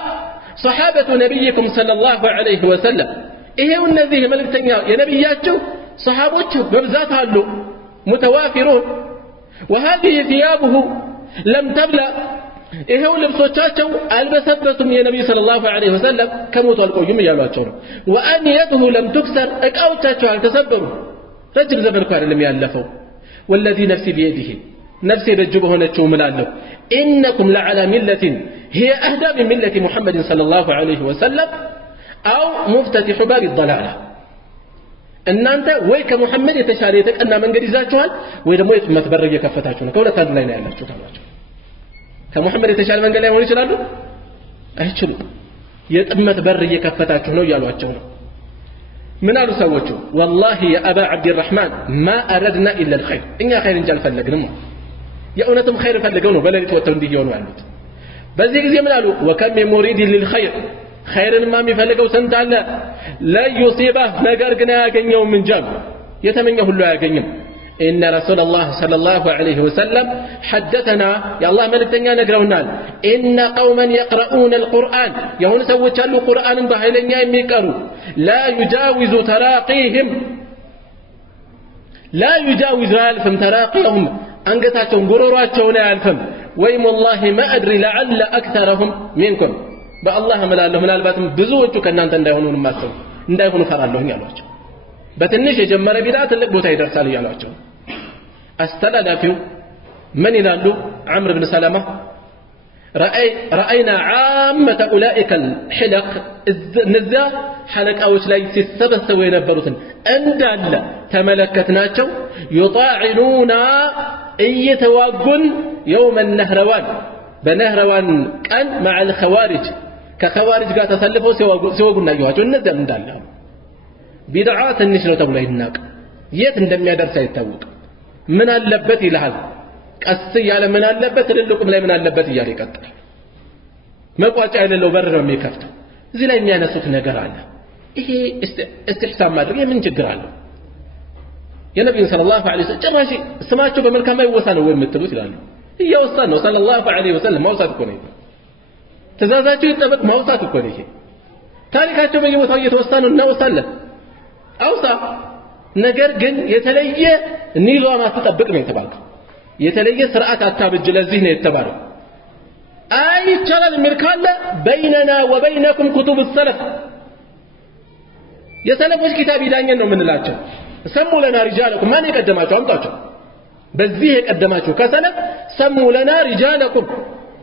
صحابه نبيكم صلى الله عليه وسلم ይሄው እነዚህ መልእክተኛ የነብያችሁ صحابوቹ በብዛት አሉ متوافرون وهذه ثيابه لم تبلى ይሄው ልብሶቻቸው አልበሰበቱም የነብዩ ሰለላሁ ዐለይሂ ወሰለም ከሞቱ አልቆዩም እያሏቸው ነው ወአንየቱሁ ለም ትክሰር እቃዎቻቸው አልተሰበሩ ረጅም ዘመን እኮ አይደለም ያለፈው والذي نفسي بيده نفسي በእጁ በሆነችው እምላለሁ إنكم لعلى ملة هي أهدى من ملة محمد صلى الله عليه وسلم أو مفتتح باب الضلالة እናንተ ወይ ከሙሐመድ የተሻለ የተቀና መንገድ ይዛችኋል ወይ ደግሞ የጥመት በር እየከፈታችሁ ነው ከሁለት አንዱ ላይ ነው ያላችሁት አሏቸው ከሙሐመድ የተሻለ መንገድ ላይ ሆነ ይችላሉ አይችሉም የጥመት በር እየከፈታችሁ ነው ያሏቸው ነው ምን አሉ ሰዎቹ والله يا ابا عبد الرحمن ما اردنا الا الخير እኛ ኸይር እንጂ አልፈለግንም የእውነትም ኸይር ፈልገው ነው በሌሊት ወጥተው እንዲሆኑ ያሉት በዚህ ጊዜ ምን አሉ وكم مريد للخير خيرን ما የሚፈልገው ስንት አለ لا يصيبه ነገር ግን ያገኘውም እንጂ የተመኘው ሁሉ ያገኝም إن رسول الله صلى الله عليه وسلم حدثنا يا الله ملكتنا نقرأنا إن قوما يقرؤون القرآن يهون سووا تشالوا قرآن بهيلين يميكروا لا يجاوز تراقيهم لا يجاوز ألفهم تراقيهم أنقتاتهم قروراتهم ألفهم ويم الله ما أدري لعل أكثرهم منكم بالله ملالهم ملالباتهم بزوجك أن أنت እንዳይሆኑ ማሰብ እንዳይሆኑ ፈራለሁ ያሏቸው በትንሽ የጀመረ ቢዳ ትልቅ ቦታ ይደርሳል ያሏቸው አስተላላፊው من ይላሉ عمرو بن سلمة رأينا عامة أولئك الحلق نزا حلقاوች ላይ ሲሰበሰቡ የነበሩትን እንዳለ ተመለከትናቸው يطاعنون እየተዋጉን يوم النهروان በነህረዋን ቀን مع الخوارج ከخوارج ጋር ተሰልፈው ሲወጉና ያዩዋቸው እነዚያ እንዳለ ቢድዓ ትንሽ ነው ተብሎ ይናቅ የት እንደሚያደርስ አይታወቅ ምን አለበት ይልሃል ቀስ ያለ ምን አለበት ትልልቁም ላይ ምን አለበት እያለ ይቀጥላል መቋጫ የሌለው በር ነው የሚከፍተው እዚህ ላይ የሚያነሱት ነገር አለ ይሄ استحسان ማድረግ ምን ችግር አለው የነብዩ ሰለላሁ ዐለይሂ ወሰለም ጭራሽ ስማቸው በመልካም አይወሳ ነው ወይ የምትሉት ይላሉ እያወሳን ነው ሰለላሁ ዐለይሂ ወሰለም ማውሳት እኮ ነው ትእዛዛቸው ይጠበቅ ማውሳት እኮ ነው ይሄ ታሪካቸው በየቦታው እየተወሳ ነው እናወሳለን አውሳ ነገር ግን የተለየ ኒዛም አትጠብቅ ነው የተባለው የተለየ ስርዓት አታብጅ ለዚህ ነው የተባለው አይ ይቻላል ምርካለ በይነና ወበይነኩም ኩቱብ السلف የሰለፎች ኪታብ ይዳኘን ነው የምንላቸው ሰሙ ለና ሪጃለኩም ማን የቀደማቸው አምጣቸው በዚህ የቀደማቸው ከሰለፍ ሰሙ ለና ሪጃለኩም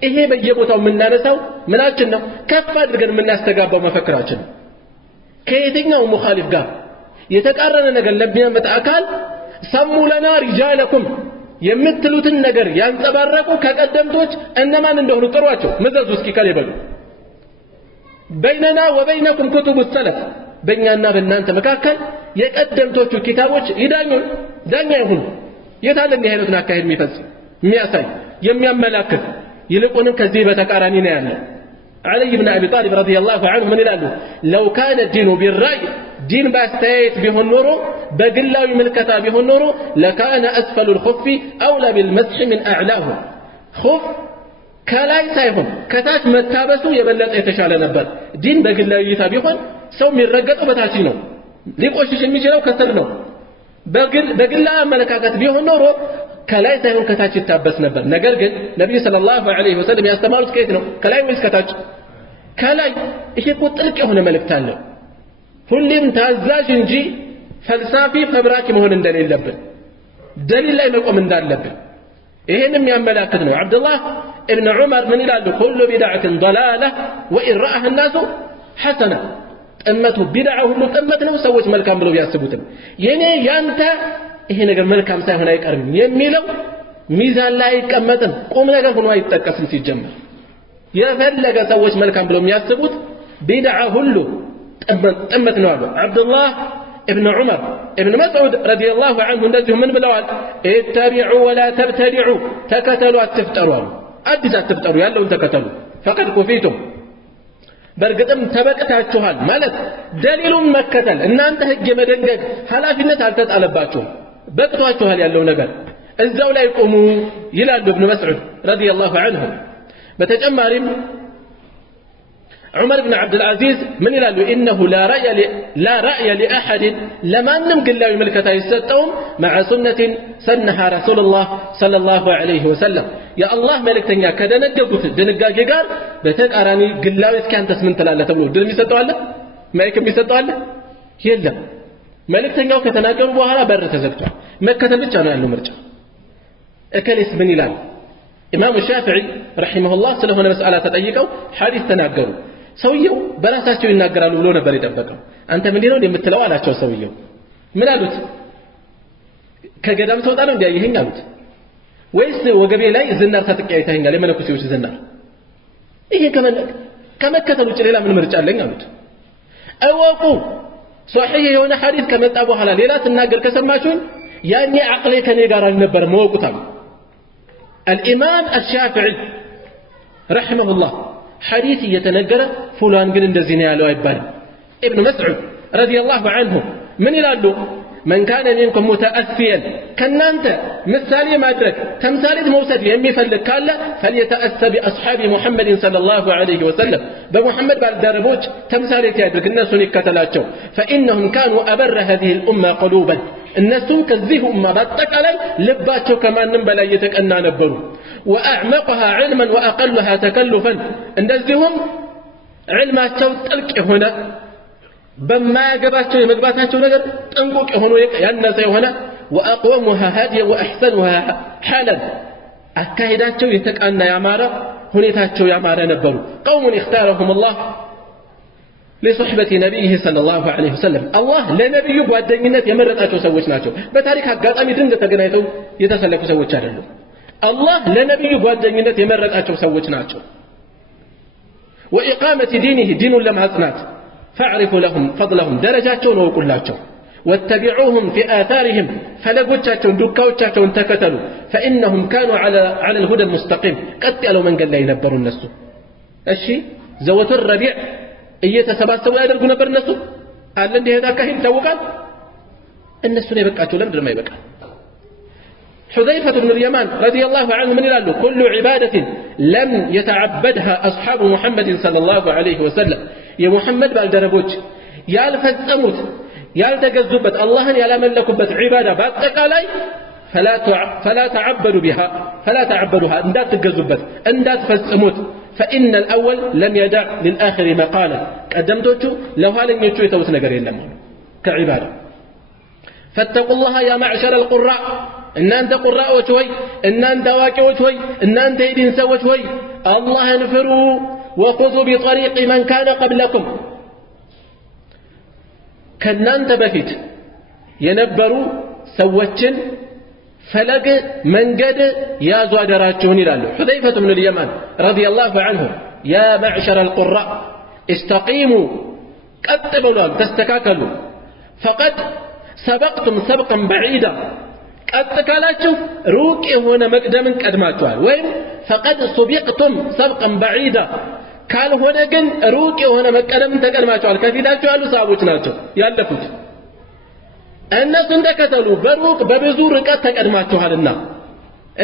ይሄ በየቦታው የምናነሳው ምናችን ነው ከፍ አድርገን የምናስተጋባው መፈክራችን ከየትኛው ሙኻሊፍ ጋር የተቃረነ ነገር ለሚያመጣ አካል ሰሙ ለና ሪጃለኩም የምትሉትን ነገር ያንጸባረቁ ከቀደምቶች እነማን እንደሆኑ ጥሯቸው መዘዙ እስኪ ከሌበሉ በይነና ወበይነኩም ኩቱቡ ሰለፍ በእኛና በእናንተ መካከል የቀደምቶቹ ኪታቦች ይዳኙን ዳኛ ይሁኑ የታለ እንዲህ አይነቱን አካሄድ የሚፈጽም የሚያሳይ የሚያመላክት ይልቁንም ከዚህ በተቃራኒ ነው ያለው علي بن أبي طالب رضي الله عنه من الألو لو كان الدين بالرأي دين باستيت به النور بقلاوي من الكتاب به النور لكان أسفل الخف أولى بالمسح من أعلاه خف كلاي سايهم كتاش متابسو يبلغ يتشال نبر دين بقلاوي يتابيخون سو من رقته بتاشينو ليقوشش الميجلو كسرنو بقلا ملكاكت به النور كلاي سايهم كتاش يتابس نبر نقر قل نبي صلى الله عليه وسلم يستمارس كيتنو كلاي ويس كتاش كلاي إيش يقول تلك هنا ملك تالو ሁሌም ታዛዥ እንጂ ፈልሳፊ ፈብራኪ መሆን እንደሌለብን ደሊል ላይ መቆም እንዳለብን ይሄንም ያመላክት ነው አብዱላህ ኢብኑ ዑመር ምን ይላሉ ኩሉ ቢድዓትን ضلاله وان راها الناس حسنه ጥመቱ ቢድዓ ሁሉ ጥመት ነው ሰዎች መልካም ብለው ቢያስቡትም የኔ ያንተ ይሄ ነገር መልካም ሳይሆን አይቀርም የሚለው ሚዛን ላይ አይቀመጥም ቁም ነገር ሆኖ አይጠቀስም ሲጀመር የፈለገ ሰዎች መልካም ብለው የሚያስቡት ቢድዓ ሁሉ ጥመት ነው አሉ አብዱላህ ابن عمر ابن مسعود رضي الله عنه እንደዚሁ ምን ብለዋል اتبعوا ولا تبتدعوا ተከተሉ አትፍጠሩ አዲስ አትፍጠሩ ያለውን ተከተሉ فقد كفيتم በርግጥም ተበቅታችኋል ማለት ደሊሉን መከተል እናንተ ህግ መደንገግ ሐላፊነት አልተጣለባችሁም በቅቷችኋል ያለው ነገር እዛው ላይ ቆሙ ይላሉ ابن مسعود رضي الله عنه በተጨማሪም عمر بن عبد العزيز من يلالو إنه لا رأي لأحد لما نم قلاوي ملكة يستطعون مع سنة سنها رسول الله صلى الله عليه وسلم يا الله ملك تنيا كذا نقبت دنقا جيقار بتك أراني قلاوي كان تسمن تلالة تقول دل ميستطع الله ما يكن ميستطع الله يلا ملك تنيا كتناقر وهلا بر تزكتوا مكة بيتشانا له مرجع أكلس من يلالو إمام الشافعي رحمه الله سلهنا مسألة تأييكو حديث تناقروا ሰውየው በራሳቸው ይናገራሉ ብሎ ነበር የጠበቀው አንተ ምንድነው የምትለው አላቸው ሰውየው ምን አሉት ከገዳም ተወጣ ነው እንዲያየኝ አሉት ወይስ ወገቤ ላይ ዝናር ታጥቂያ አይታኛል የመለኩሲዎች ዝናር ይሄ ከመከተል ውጭ ሌላ ምን ምርጫ አለኝ አሉት እወቁ ሷሂህ የሆነ ሐዲስ ከመጣ በኋላ ሌላ ተናገር ከሰማችሁን ያኔ አቅሌ ከኔ ጋር አልነበረም ወቁታም الامام الشافعي رحمه الله حديث يتنقر فلان قل اندزين يالو عبال ابن مسعود رضي الله عنه من يلالو من كان منكم متأسيا كنانت مثالي ما أدرك تمثالي موسد يمي فلك فليتأسى بأصحاب محمد صلى الله عليه وسلم بمحمد بالدربوج تمثالي تأدرك الناس نكتلاتشو فإنهم كانوا أبر هذه الأمة قلوبا الناس كذيه أمة باتك علي لباتشو كمان ننبلا يتكأنا نبرو وأعمقها علما وأقلها تكلفا اندزهم علماتشو تلك هنا بما يقباتشو يمقباتاتشو نقر تنقوك هنا ينسي هنا وأقومها هادية وأحسنها حالا أكاهداتشو يتكأنا يعمارا هنيتاتشو يعمارا نبرو قوم اختارهم الله لصحبة نبيه صلى الله عليه وسلم الله لنبيه بوادنينات يمرتاتشو سوچناتشو بتاريخ አጋጣሚ ድንገት ተገናኝተው የተሰለፉ ሰዎች አይደሉም الله ለነብዩ ጓደኝነት የመረጣቸው ሰዎች ናቸው وإقامة دينه دين لمعصنات فاعرفوا لهم فضلهم درجاتهم وقلاቸው واتبعوهم في آثارهم فلقوቻቸውን ዱካዎቻቸውን ተከተሉ فإنهم كانوا على الهدى المستقيم قد ያለው መንገድ ላይ ነበሩ እነሱ እሺ ዘወትር ረቢዕ እየተሰባሰቡ ያደርጉ ነበር እነሱ አለ እንደ ሄዳካሂን ታውቃል እነሱ ላይ በቃቸው ለምንድን ነው አይበቃ حذيفة بن اليمان رضي الله عنه من يلاله كل عبادة لم يتعبدها أصحاب محمد صلى الله عليه وسلم يا محمد بالدربوج يالفزموت يالتجذبت الله يالملكبت عبادة باتك علي فلا تعبدوا بها فلا تعبدوها اندات تجذبت اندات فزموت فإن الأول لم يدع للآخر مقالا قدمتوچو لو هالن يچو يتوت ነገር የለም كعبادة فاتقوا الله يا معشر القراء እናንተ ቁራዎች ሆይ እናንተ አዋቂዎች ሆይ እናንተ የዲን ሰዎች ሆይ አላህን ፍሩ وخذوا بطريق من كان قبلكم ከናንተ በፊት የነበሩ ሰዎችን ፈለግ መንገድ ያዙ አደራችሁን ይላሉ ሁዘይፈة بن اليمان رضي الله عنه يا معشر القراء استقيموا ቀጥ ብሏል ተስተካከሉ فقد سبقتم سبقا بعيدا ቀጥ ካላችሁ ሩቅ የሆነ መቅደምን ቀድማችኋል ወይም فقد سبقتم سبقا بعيدا ካልሆነ ግን ሩቅ የሆነ መቀደምን ተቀድማችኋል ከፊታችሁ ያሉ ሰሃቦች ናቸው ያለፉት እነሱን ተከተሉ በሩቅ በብዙ ርቀት ተቀድማችኋልና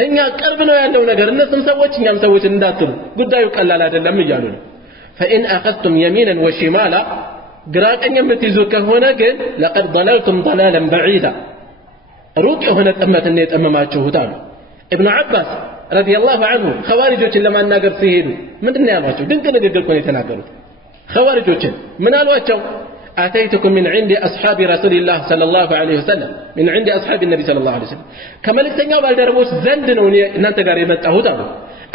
እኛ ቅርብ ነው ያለው ነገር እነሱም ሰዎች እኛም ሰዎች እንዳትሉ ጉዳዩ ቀላል አይደለም ይያሉ ነው فإن أخذتم يمينا وشمالا ግራቀኝ የምትይዙ ከሆነ ግን لقد ضللتم ضلالا بعيدا ሩቅ የሆነ ጥመትን የጠመማችሁት አሉ ابن عباس رضي الله عنه خوارجዎችን ለማናገር ሲሄዱ ምንድነው ያሏቸው ድንቅ ንግግር እኮ ነው የተናገሩት خوارجዎችን ምን አሏቸው أتيتكم من عند أصحاب رسول الله صلى الله عليه وسلم من عند أصحاب النبي صلى الله عليه وسلم كما لتنياو بالدربوች ዘንድ ነው እናንተ ጋር የመጣሁት አሉ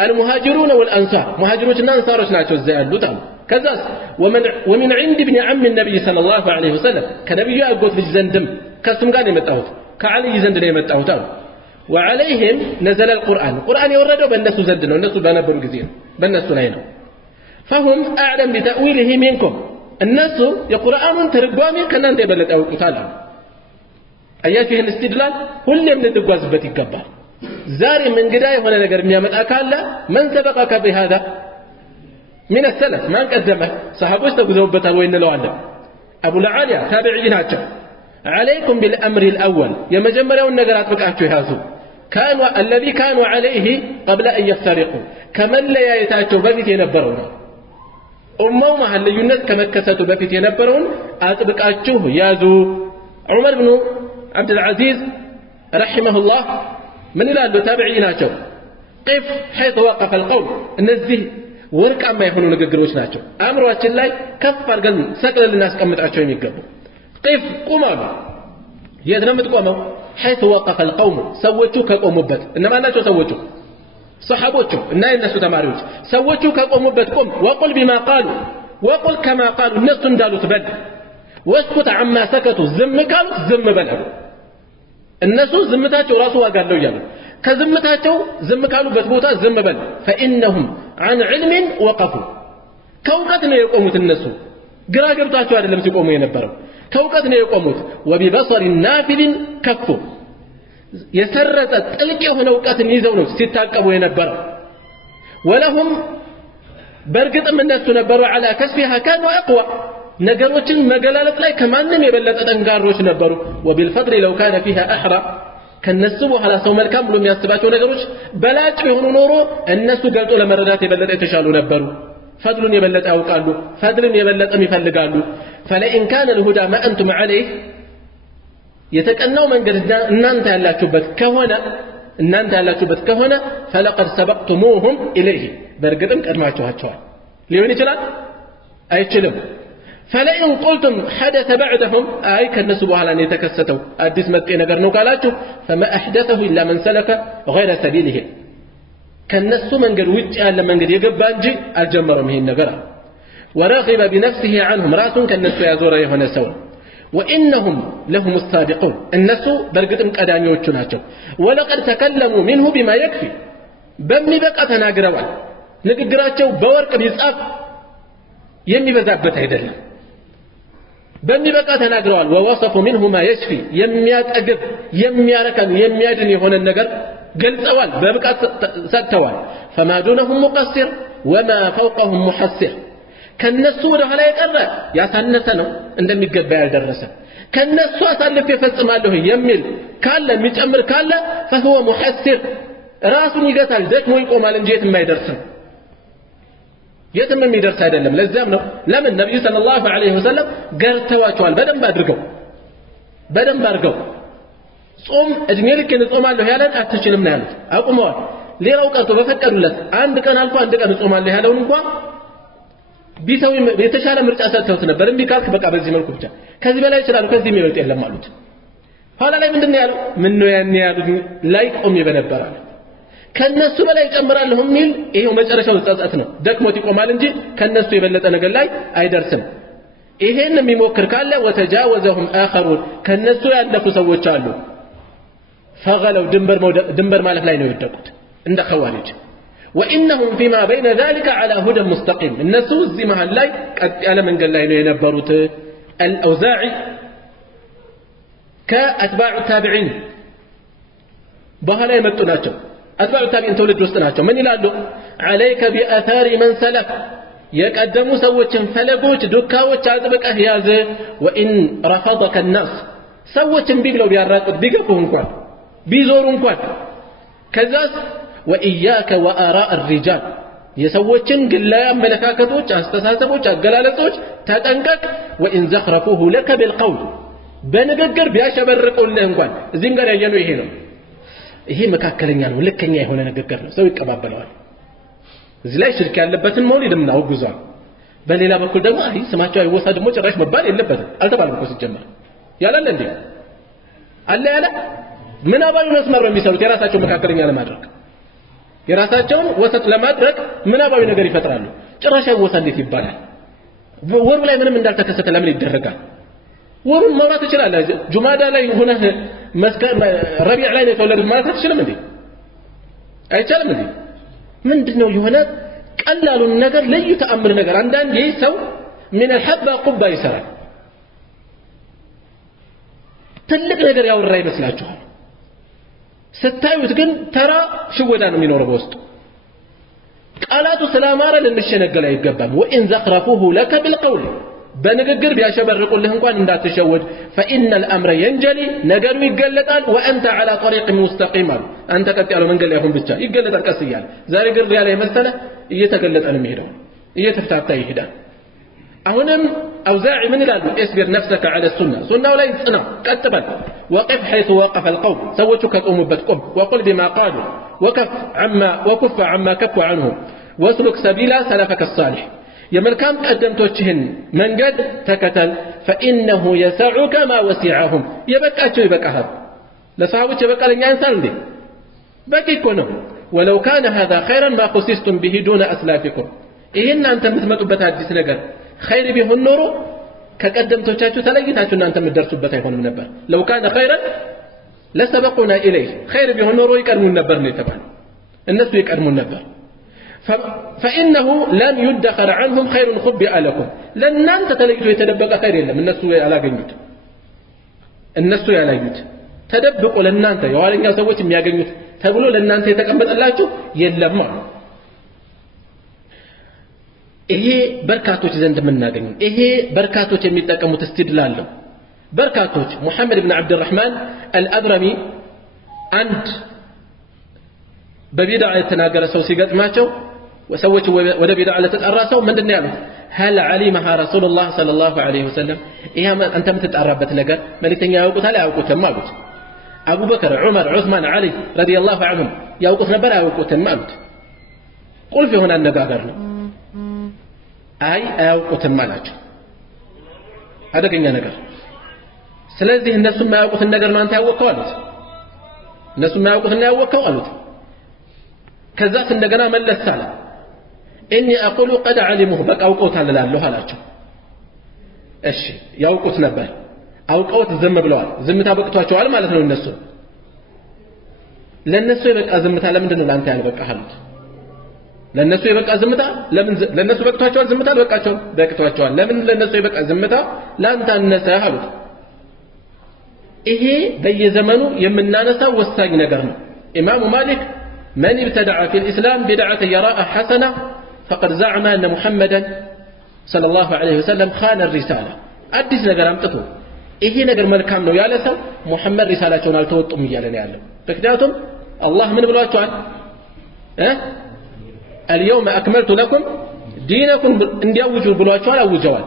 المهاجرون والأنصار مهاجروችና አንሳሮች ናቸው እዛ ያሉት አሉ ከዛስ ومن عند ابن عم النبي صلى الله عليه وسلم ከነብዩ አጎት ልጅ ዘንድም ከሱም ጋር የመጣሁት ከዓሊ ዘንድ ነው የመጣሁት አሉ وعليهم نزل القرآن القرآن يوردው በእነሱ ዘንድ ነው እነሱ በነበሩ ጊዜ ነው በእነሱ ላይ ነው فهم أعلم بتأويله منكم الناس የቁርአኑን ትርጓሜ ከናንተ የበለጠ ያውቁታል አያችሁ ይሄን استدلال ሁሌም ልትጓዝበት ይገባል ዛሬም እንግዳ የሆነ ነገር የሚያመጣ ካለ من سبقك بهذا من السلف ማን ቀደመ ሰሃቦች ተጉዘውበታል ወይ እንለዋለን አቡ العالية ታቢዒ ናቸው عليكم بالأمر الأول የመጀመሪያውን ነገር አጥብቃችሁ ያዙ كانوا الذي كانوا عليه قبل أن يفترقوا كمن ለያይታቸው በፊት የነበረው ነው ኡማው መሐል ልዩነት ከመከሰቱ በፊት የነበረውን አጥብቃችሁ ያዙ ዑመር ኢብኑ አብዱል አዚዝ رحمه الله ምን ይላሉ ታቢዒ ናቸው قف حيث وقف القول እነዚህ ወርቃማ የሆኑ ንግግሮች ናቸው አእምሮአችን ላይ ከፍ አድርገን ሰቅለን ልናስቀምጣቸው የሚገቡ قف ቁማሉ የት ነው የምትቆመው حيث وقف القوم ሰዎቹ ከቆሙበት እነማን ናቸው ሰዎቹ صحابዎቹ እና የነሱ ተማሪዎች ሰዎቹ ከቆሙበት ቆም وقل بما قالوا وقل كما قالوا እነሱ እንዳሉት በል واسكت عما سكتوا ዝም ካሉት ዝም በል እነሱ ዝምታቸው ራሱ ዋጋ አለው ይላሉ ከዝምታቸው ዝም ካሉበት ቦታ ዝም በል فإنهم عن علم وقفوا ከውቀት ነው የቆሙት እነሱ ግራ ገብቷቸው አይደለም ሲቆሙ የነበረው ከውቀት ነው የቆሙት وببصر نافذ كفوا የሰረጠ ጥልቅ የሆነ ዕውቀትን ይዘው ነው ሲታቀቡ የነበረው ولهم በርግጥም እነሱ ነበሩ على كسبها كانوا اقوى ነገሮችን መገላለጥ ላይ ከማንም የበለጠ ጠንካሮች ነበሩ وبالفضل لو كان فيها احرى ከነሱ በኋላ ሰው መልካም ብሎ የሚያስባቸው ነገሮች በላጭ የሆኑ ኖሮ እነሱ ገልጦ ለመረዳት የበለጠ የተሻሉ ነበሩ فضلን የበለጠ ያውቃሉ فضልን የበለጠም ይፈልጋሉ فلئن كان الهدى ما انتم عليه የተቀናው መንገድ እናንተ ያላችሁበት ከሆነ فلقد سبقتموهم اليه በርግጥም ቀድማችኋቸዋል ሊሆን ይችላል አይችልም فلئن قلتم حدث بعدهم اي ከነሱ በኋላ ነው የተከሰተው አዲስ መጤ ነገር ነው ካላችሁ فما احدثه الا من سلك غير سبيله ከነሱ መንገድ ውጭ ያለ መንገድ የገባ እንጂ አልጀመረም ይሄን ነገር ورغب بنفسه عنهم ራሱን ከነሱ ያዞረ የሆነ ሰው وانهم لهم السابقون الناس برغتم ቀዳሚዎቹ ናቸው ولقد تكلموا منه بما يكفي በሚበቃ ተናግረዋል ንግግራቸው በወርቅ ቢጻፍ የሚበዛበት አይደለም በሚበቃ ተናግረዋል ووصفوا منه ما يشفي የሚያጠግብ የሚያረካን የሚያድን የሆነ ነገር ገልጸዋል በብቃት ሰጥተዋል فما دونهم مقصر وما فوقهم محسر ከነሱ ወደ ኋላ የቀረ ያሳነሰ ነው እንደሚገባ ያልደረሰ ከነሱ አሳልፍ ይፈጽማለሁ የሚል ካለ የሚጨምር ካለ فهو محسر ራሱን ይገታል ደግሞ ይቆማል እንጂ የትም አይደርስም የትም የሚደርስ አይደለም ለዛም ነው ለምን ነብዩ ሰለላሁ ዐለይሂ ወሰለም ገርተዋቸዋል በደንብ አድርገው ጾም እድሜ ልክ እንጾማለሁ ያለን አትችልም ነው ያሉት አቁመዋል ሌላው ቀርቶ በፈቀዱለት አንድ ቀን አልፎ አንድ ቀን እጾማለሁ ያለውን እንኳን ቢተው የተሻለ ምርጫ ሰጥተውት ነበር እንዴ ካልክ በቃ በዚህ መልኩ ብቻ ከዚህ በላይ ይችላል ከዚህ የሚበልጥ የለም አሉት ኋላ ላይ ምንድነው ያለው ምነው ያኔ ያሉት ላይ ቆም ይበነበራል ከነሱ በላይ ጨምራለሁ የሚል ይሄው መጨረሻው ጸጸት ነው ደክሞት ይቆማል እንጂ ከነሱ የበለጠ ነገር ላይ አይደርስም ይሄን የሚሞክር ካለ ወተጃወዘሁም አخرون ከነሱ ያለፉ ሰዎች አሉ فغلوا دنبر مالك لا يودقوت عند خوارج وانهم فيما بين ذلك على هدى مستقيم الناس زي ما هلاي على من قال لا ينبروت الاوزاعي كاتباع التابعين بهلا يمطو ناتشو اتباع التابعين تولد وسط ناتشو من يلالو عليك باثار من سلف يقدموا سوچن فلغوچ ዱካዎች አጥብቀህ ያዘ وان رفضك الناس ሰዎችን ቢብለው ቢያራቁት ቢገቡ እንኳን ቢዞሩ እንኳን ከዛስ وإياك وآراء الرجال የሰዎችን ግላዊ አመለካከቶች አስተሳሰቦች አገላለጾች ተጠንቀቅ وإن زخرفوه لك بالقول በንግግር ቢያሸበርቁልህ እንኳን እዚህም ጋር ያየነው ይሄ ነው ይሄ መካከለኛ ነው ልከኛ የሆነ ንግግር ነው ሰው ይቀባበለዋል እዚህ ላይ ሽርክ ያለበትን መውሊድም ነው ጉዟል በሌላ በኩል ደግሞ አይ ስማቸው አይወሳ ደግሞ ጭራሽ መባል የለበትም አልተባለም እኮ ሲጀመር ያላለ እንዴ አለ ያለ ምን አባዩ መስመር ነው የሚሰሩት የራሳቸው መካከለኛ ለማድረግ የራሳቸውን ወሰጥ ለማድረግ ምን አባዩ ነገር ይፈጥራሉ ጭራሽ አይወሳ እንዴት ይባላል ወሩ ላይ ምንም እንዳልተከሰተ ለምን ይደረጋል ወሩን ማውራት ይችላል ጁማዳ ላይ ሆነ መስከረም ረቢዕ ላይ ነው የተወለዱት ማለት አትችልም እንዴ አይቻልም እንዴ ምንድነው የሆነ ቀላሉን ነገር ለዩ ተአምር ነገር አንዳንዴ ሰው ምን الحبه قبه ይሰራል ትልቅ ነገር ያወራ ይመስላችኋል ስታዩት ግን ተራ ሽወዳ ነው የሚኖረው በውስጡ ቃላቱ ሰላማረ ለንሸነገል አይገባም وان زخرفوه لك بالقول በንግግር ቢያሸበርቁልህ እንኳን እንዳትሸወድ فإن الأمر ينجلي ነገሩ ይገለጣል وأنت على طريق مستقيم አንተ ቀጥ ያለው መንገድ ላይ ሆን ብቻ ይገለጣል ቀስ ይያል ዛሬ ግር ያለ መሰለ እየተገለጠ ነው የሚሄደው እየተፍታታ ይሄዳል አሁንም أوزاعي من ይላሉ اصبر نفسك على السنة سنة ولا يصنع ቀጥበል وقف حيث وقف القوم سوتك قومበት قم وقل بما قالوا وكف عما كفوا عنه واسلك سبيل سلفك الصالح የመልካም ቀደምቶችህን መንገድ ተከተል فإنه يسعك ما وسعهم يبقاቸው ይበቃሃል ለሰሃቦች የበቃለኛ አንሳል እንዴ በቂ እኮ ነው ولو كان هذا خيرا ما خصصتم به دون أسلافكم ይሄን አንተ የምትመጡበት አዲስ ነገር خير ቢሆን ኖሮ ከቀደምቶቻችሁ ተለይታችሁ እናንተ የምትደርሱበት አይሆንም ነበር لو كان خيرا لسبقنا إليه خير ቢሆን ኖሮ ይቀድሙን ነበር ነው የተባለው እነሱ ይቀድሙን ነበር فإنه لن يدخر عنهم خير خبئ لكم لن أنت تلقيتوا يتدبق خير يلم النسو يلاقيت تدبقوا لن أنت يوالين يسويت مياقيت تقولوا لن أنت يتقبل الله يلم إيه بركاتوش زند من ناقين إيه بركاتوش يميتاكمو تستدلال بركاتوش محمد بن عبد الرحمن الأبرمي عند ببيدع يتناقر سوسي قد ماتشو وسوت ودا بيدع على تتقراسو من دنيا هل علمها رسول الله صلى الله عليه وسلم إيه أنت متتقربت ነገር መልእክተኛ ያውቁት አለ ያውቁትም አሉት አቡ በከር ዑመር ዑስማን አሊ ረዲየላሁ ዐንሁም ያውቁት ነበር ያውቁትም አሉት ቁልፍ የሆነ አነጋገር ነው አይ አያውቁትም አላቸው አደገኛ ነገር ስለዚህ እነሱ የማያውቁትን ነገር ማንተ ያወቀው አሉት እነሱ የማያውቁትን ያወቀው አሉት ከዛስ እንደገና መለስ አለ اني اقول قد علموه በቃ አውቀውታል እላለሁ አላቸው እሺ ያውቁት ነበር አውቀውት ዝም ብለዋል ዝምታ በቅቷቸዋል ማለት ነው እነሱ ለነሱ የበቃ ዝምታ ለምንድን ነው ላንተ ያልበቃህ አሉት ለነሱ የበቃ ዝምታ ለምን ለነሱ በቅቷቸዋል ዝምታ በቅቷቸዋል ለምን ለነሱ የበቃ ዝምታ ላንተ አነሰህ አሉት ይሄ በየዘመኑ የምናነሳው ወሳኝ ነገር ነው ኢማሙ ማሊክ من ابتدع في الإسلام بدعة يراها حسنة فقد زعم أن محمدا صلى الله عليه وسلم خان الرسالة أدس نقر أمتطو إيه نقر ملكام نو يالسا محمد رسالة شون التوتم يالنا يالنا فكذاتهم الله من بلواتوان اليوم أكملت لكم دينكم اندي أوجو بلواتوان أو جوان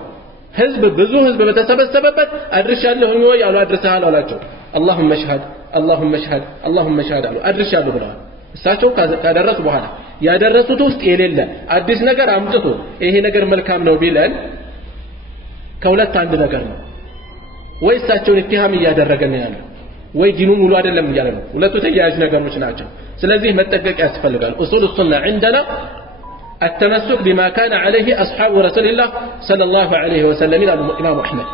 حزب بزو حزب بتسبب الرشاد لهم يالو أدرسها لولاچو اللهم اشهد اللهم اشهد اللهم اشهد الرشاد بلوان እሳቸው ካደረሱ በኋላ ያደረሱት ውስጥ የሌለ አዲስ ነገር አምጥቶ ይሄ ነገር መልካም ነው ቢለን ከሁለት አንድ ነገር ነው ወይ እሳቸውን ኢትሃም እያደረገ ነው ያለው ወይ ዲኑ ሙሉ አይደለም እያለ ነው ሁለቱ ተያያዥ ነገሮች ናቸው ስለዚህ መጠንቀቅ ያስፈልጋል ኡሱል ሱና عندنا التمسك بما كان عليه اصحاب رسول الله صلى الله عليه وسلم الى الامام احمد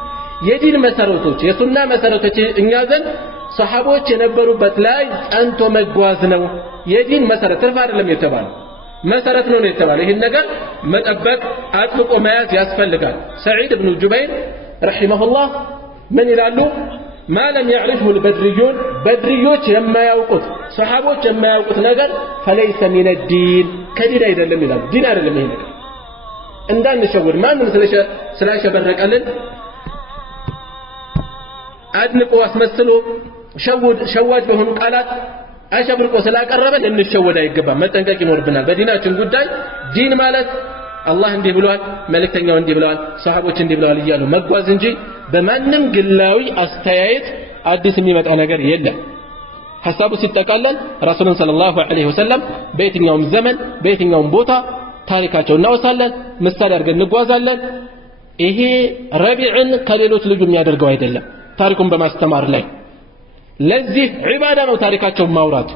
የዲን መሰረቶች የሱና መሰረቶች እኛ ዘንድ ሰሃቦች የነበሩበት ላይ ጸንቶ መጓዝ ነው የዲን መሰረት ትርፍ አይደለም የተባለው መሰረት ነው የተባለው ይሄን ነገር መጠበቅ አጥብቆ መያዝ ያስፈልጋል ሰዒድ ኢብኑ ጁበይር ረሂመሁላህ ምን ይላሉ ما لم يعرفه البدريون بدريوች የማያውቁት ሰሃቦች የማያውቁት ነገር فليس من الدين ከዲን አይደለም ይላል ዲን አይደለም ይሄ ነገር እንዳንሸወድ ማንም ስላሸበረቀልን አድንቆ አስመስሎ ሸዋጅ በሆኑ ቃላት አሸብርቆ ስላቀረበን እንሸወድ አይገባም መጠንቀቅ ይኖርብናል በዲናችን ጉዳይ ዲን ማለት አላህ እንዲህ ብሏል መልእክተኛው እንዲህ ብለዋል ሰሃቦች እንዲህ ብለዋል ይያሉ መጓዝ እንጂ በማንም ግላዊ አስተያየት አዲስ የሚመጣ ነገር የለም ሐሳቡ ሲጠቃለል ረሱሉን ሰለላሁ ዐለይሂ ወሰለም በየትኛውም ዘመን በየትኛውም ቦታ ታሪካቸውን እናወሳለን ምሳሌ አድርገን እንጓዛለን ይሄ ረቢዕን ከሌሎች ልጁ የሚያደርገው አይደለም ታሪኩን በማስተማር ላይ ለዚህ ዒባዳ ነው ታሪካቸውን ማውራት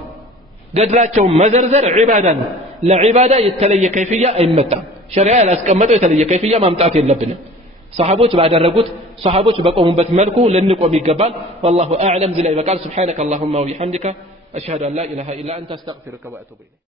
ገድላቸውን መዘርዘር ዒባዳ ነው ለዒባዳ የተለየ ከይፍያ አይመጣም ሸሪዓ ያላስቀመጠው የተለየ ከይፍያ ማምጣት የለብንም ሰሃቦች ባደረጉት ሰሃቦች በቆሙበት መልኩ ልንቆም ይገባል والله اعلم ذي لا يبقى سبحانك اللهم وبحمدك اشهد ان لا اله الا انت استغفرك واتوب اليك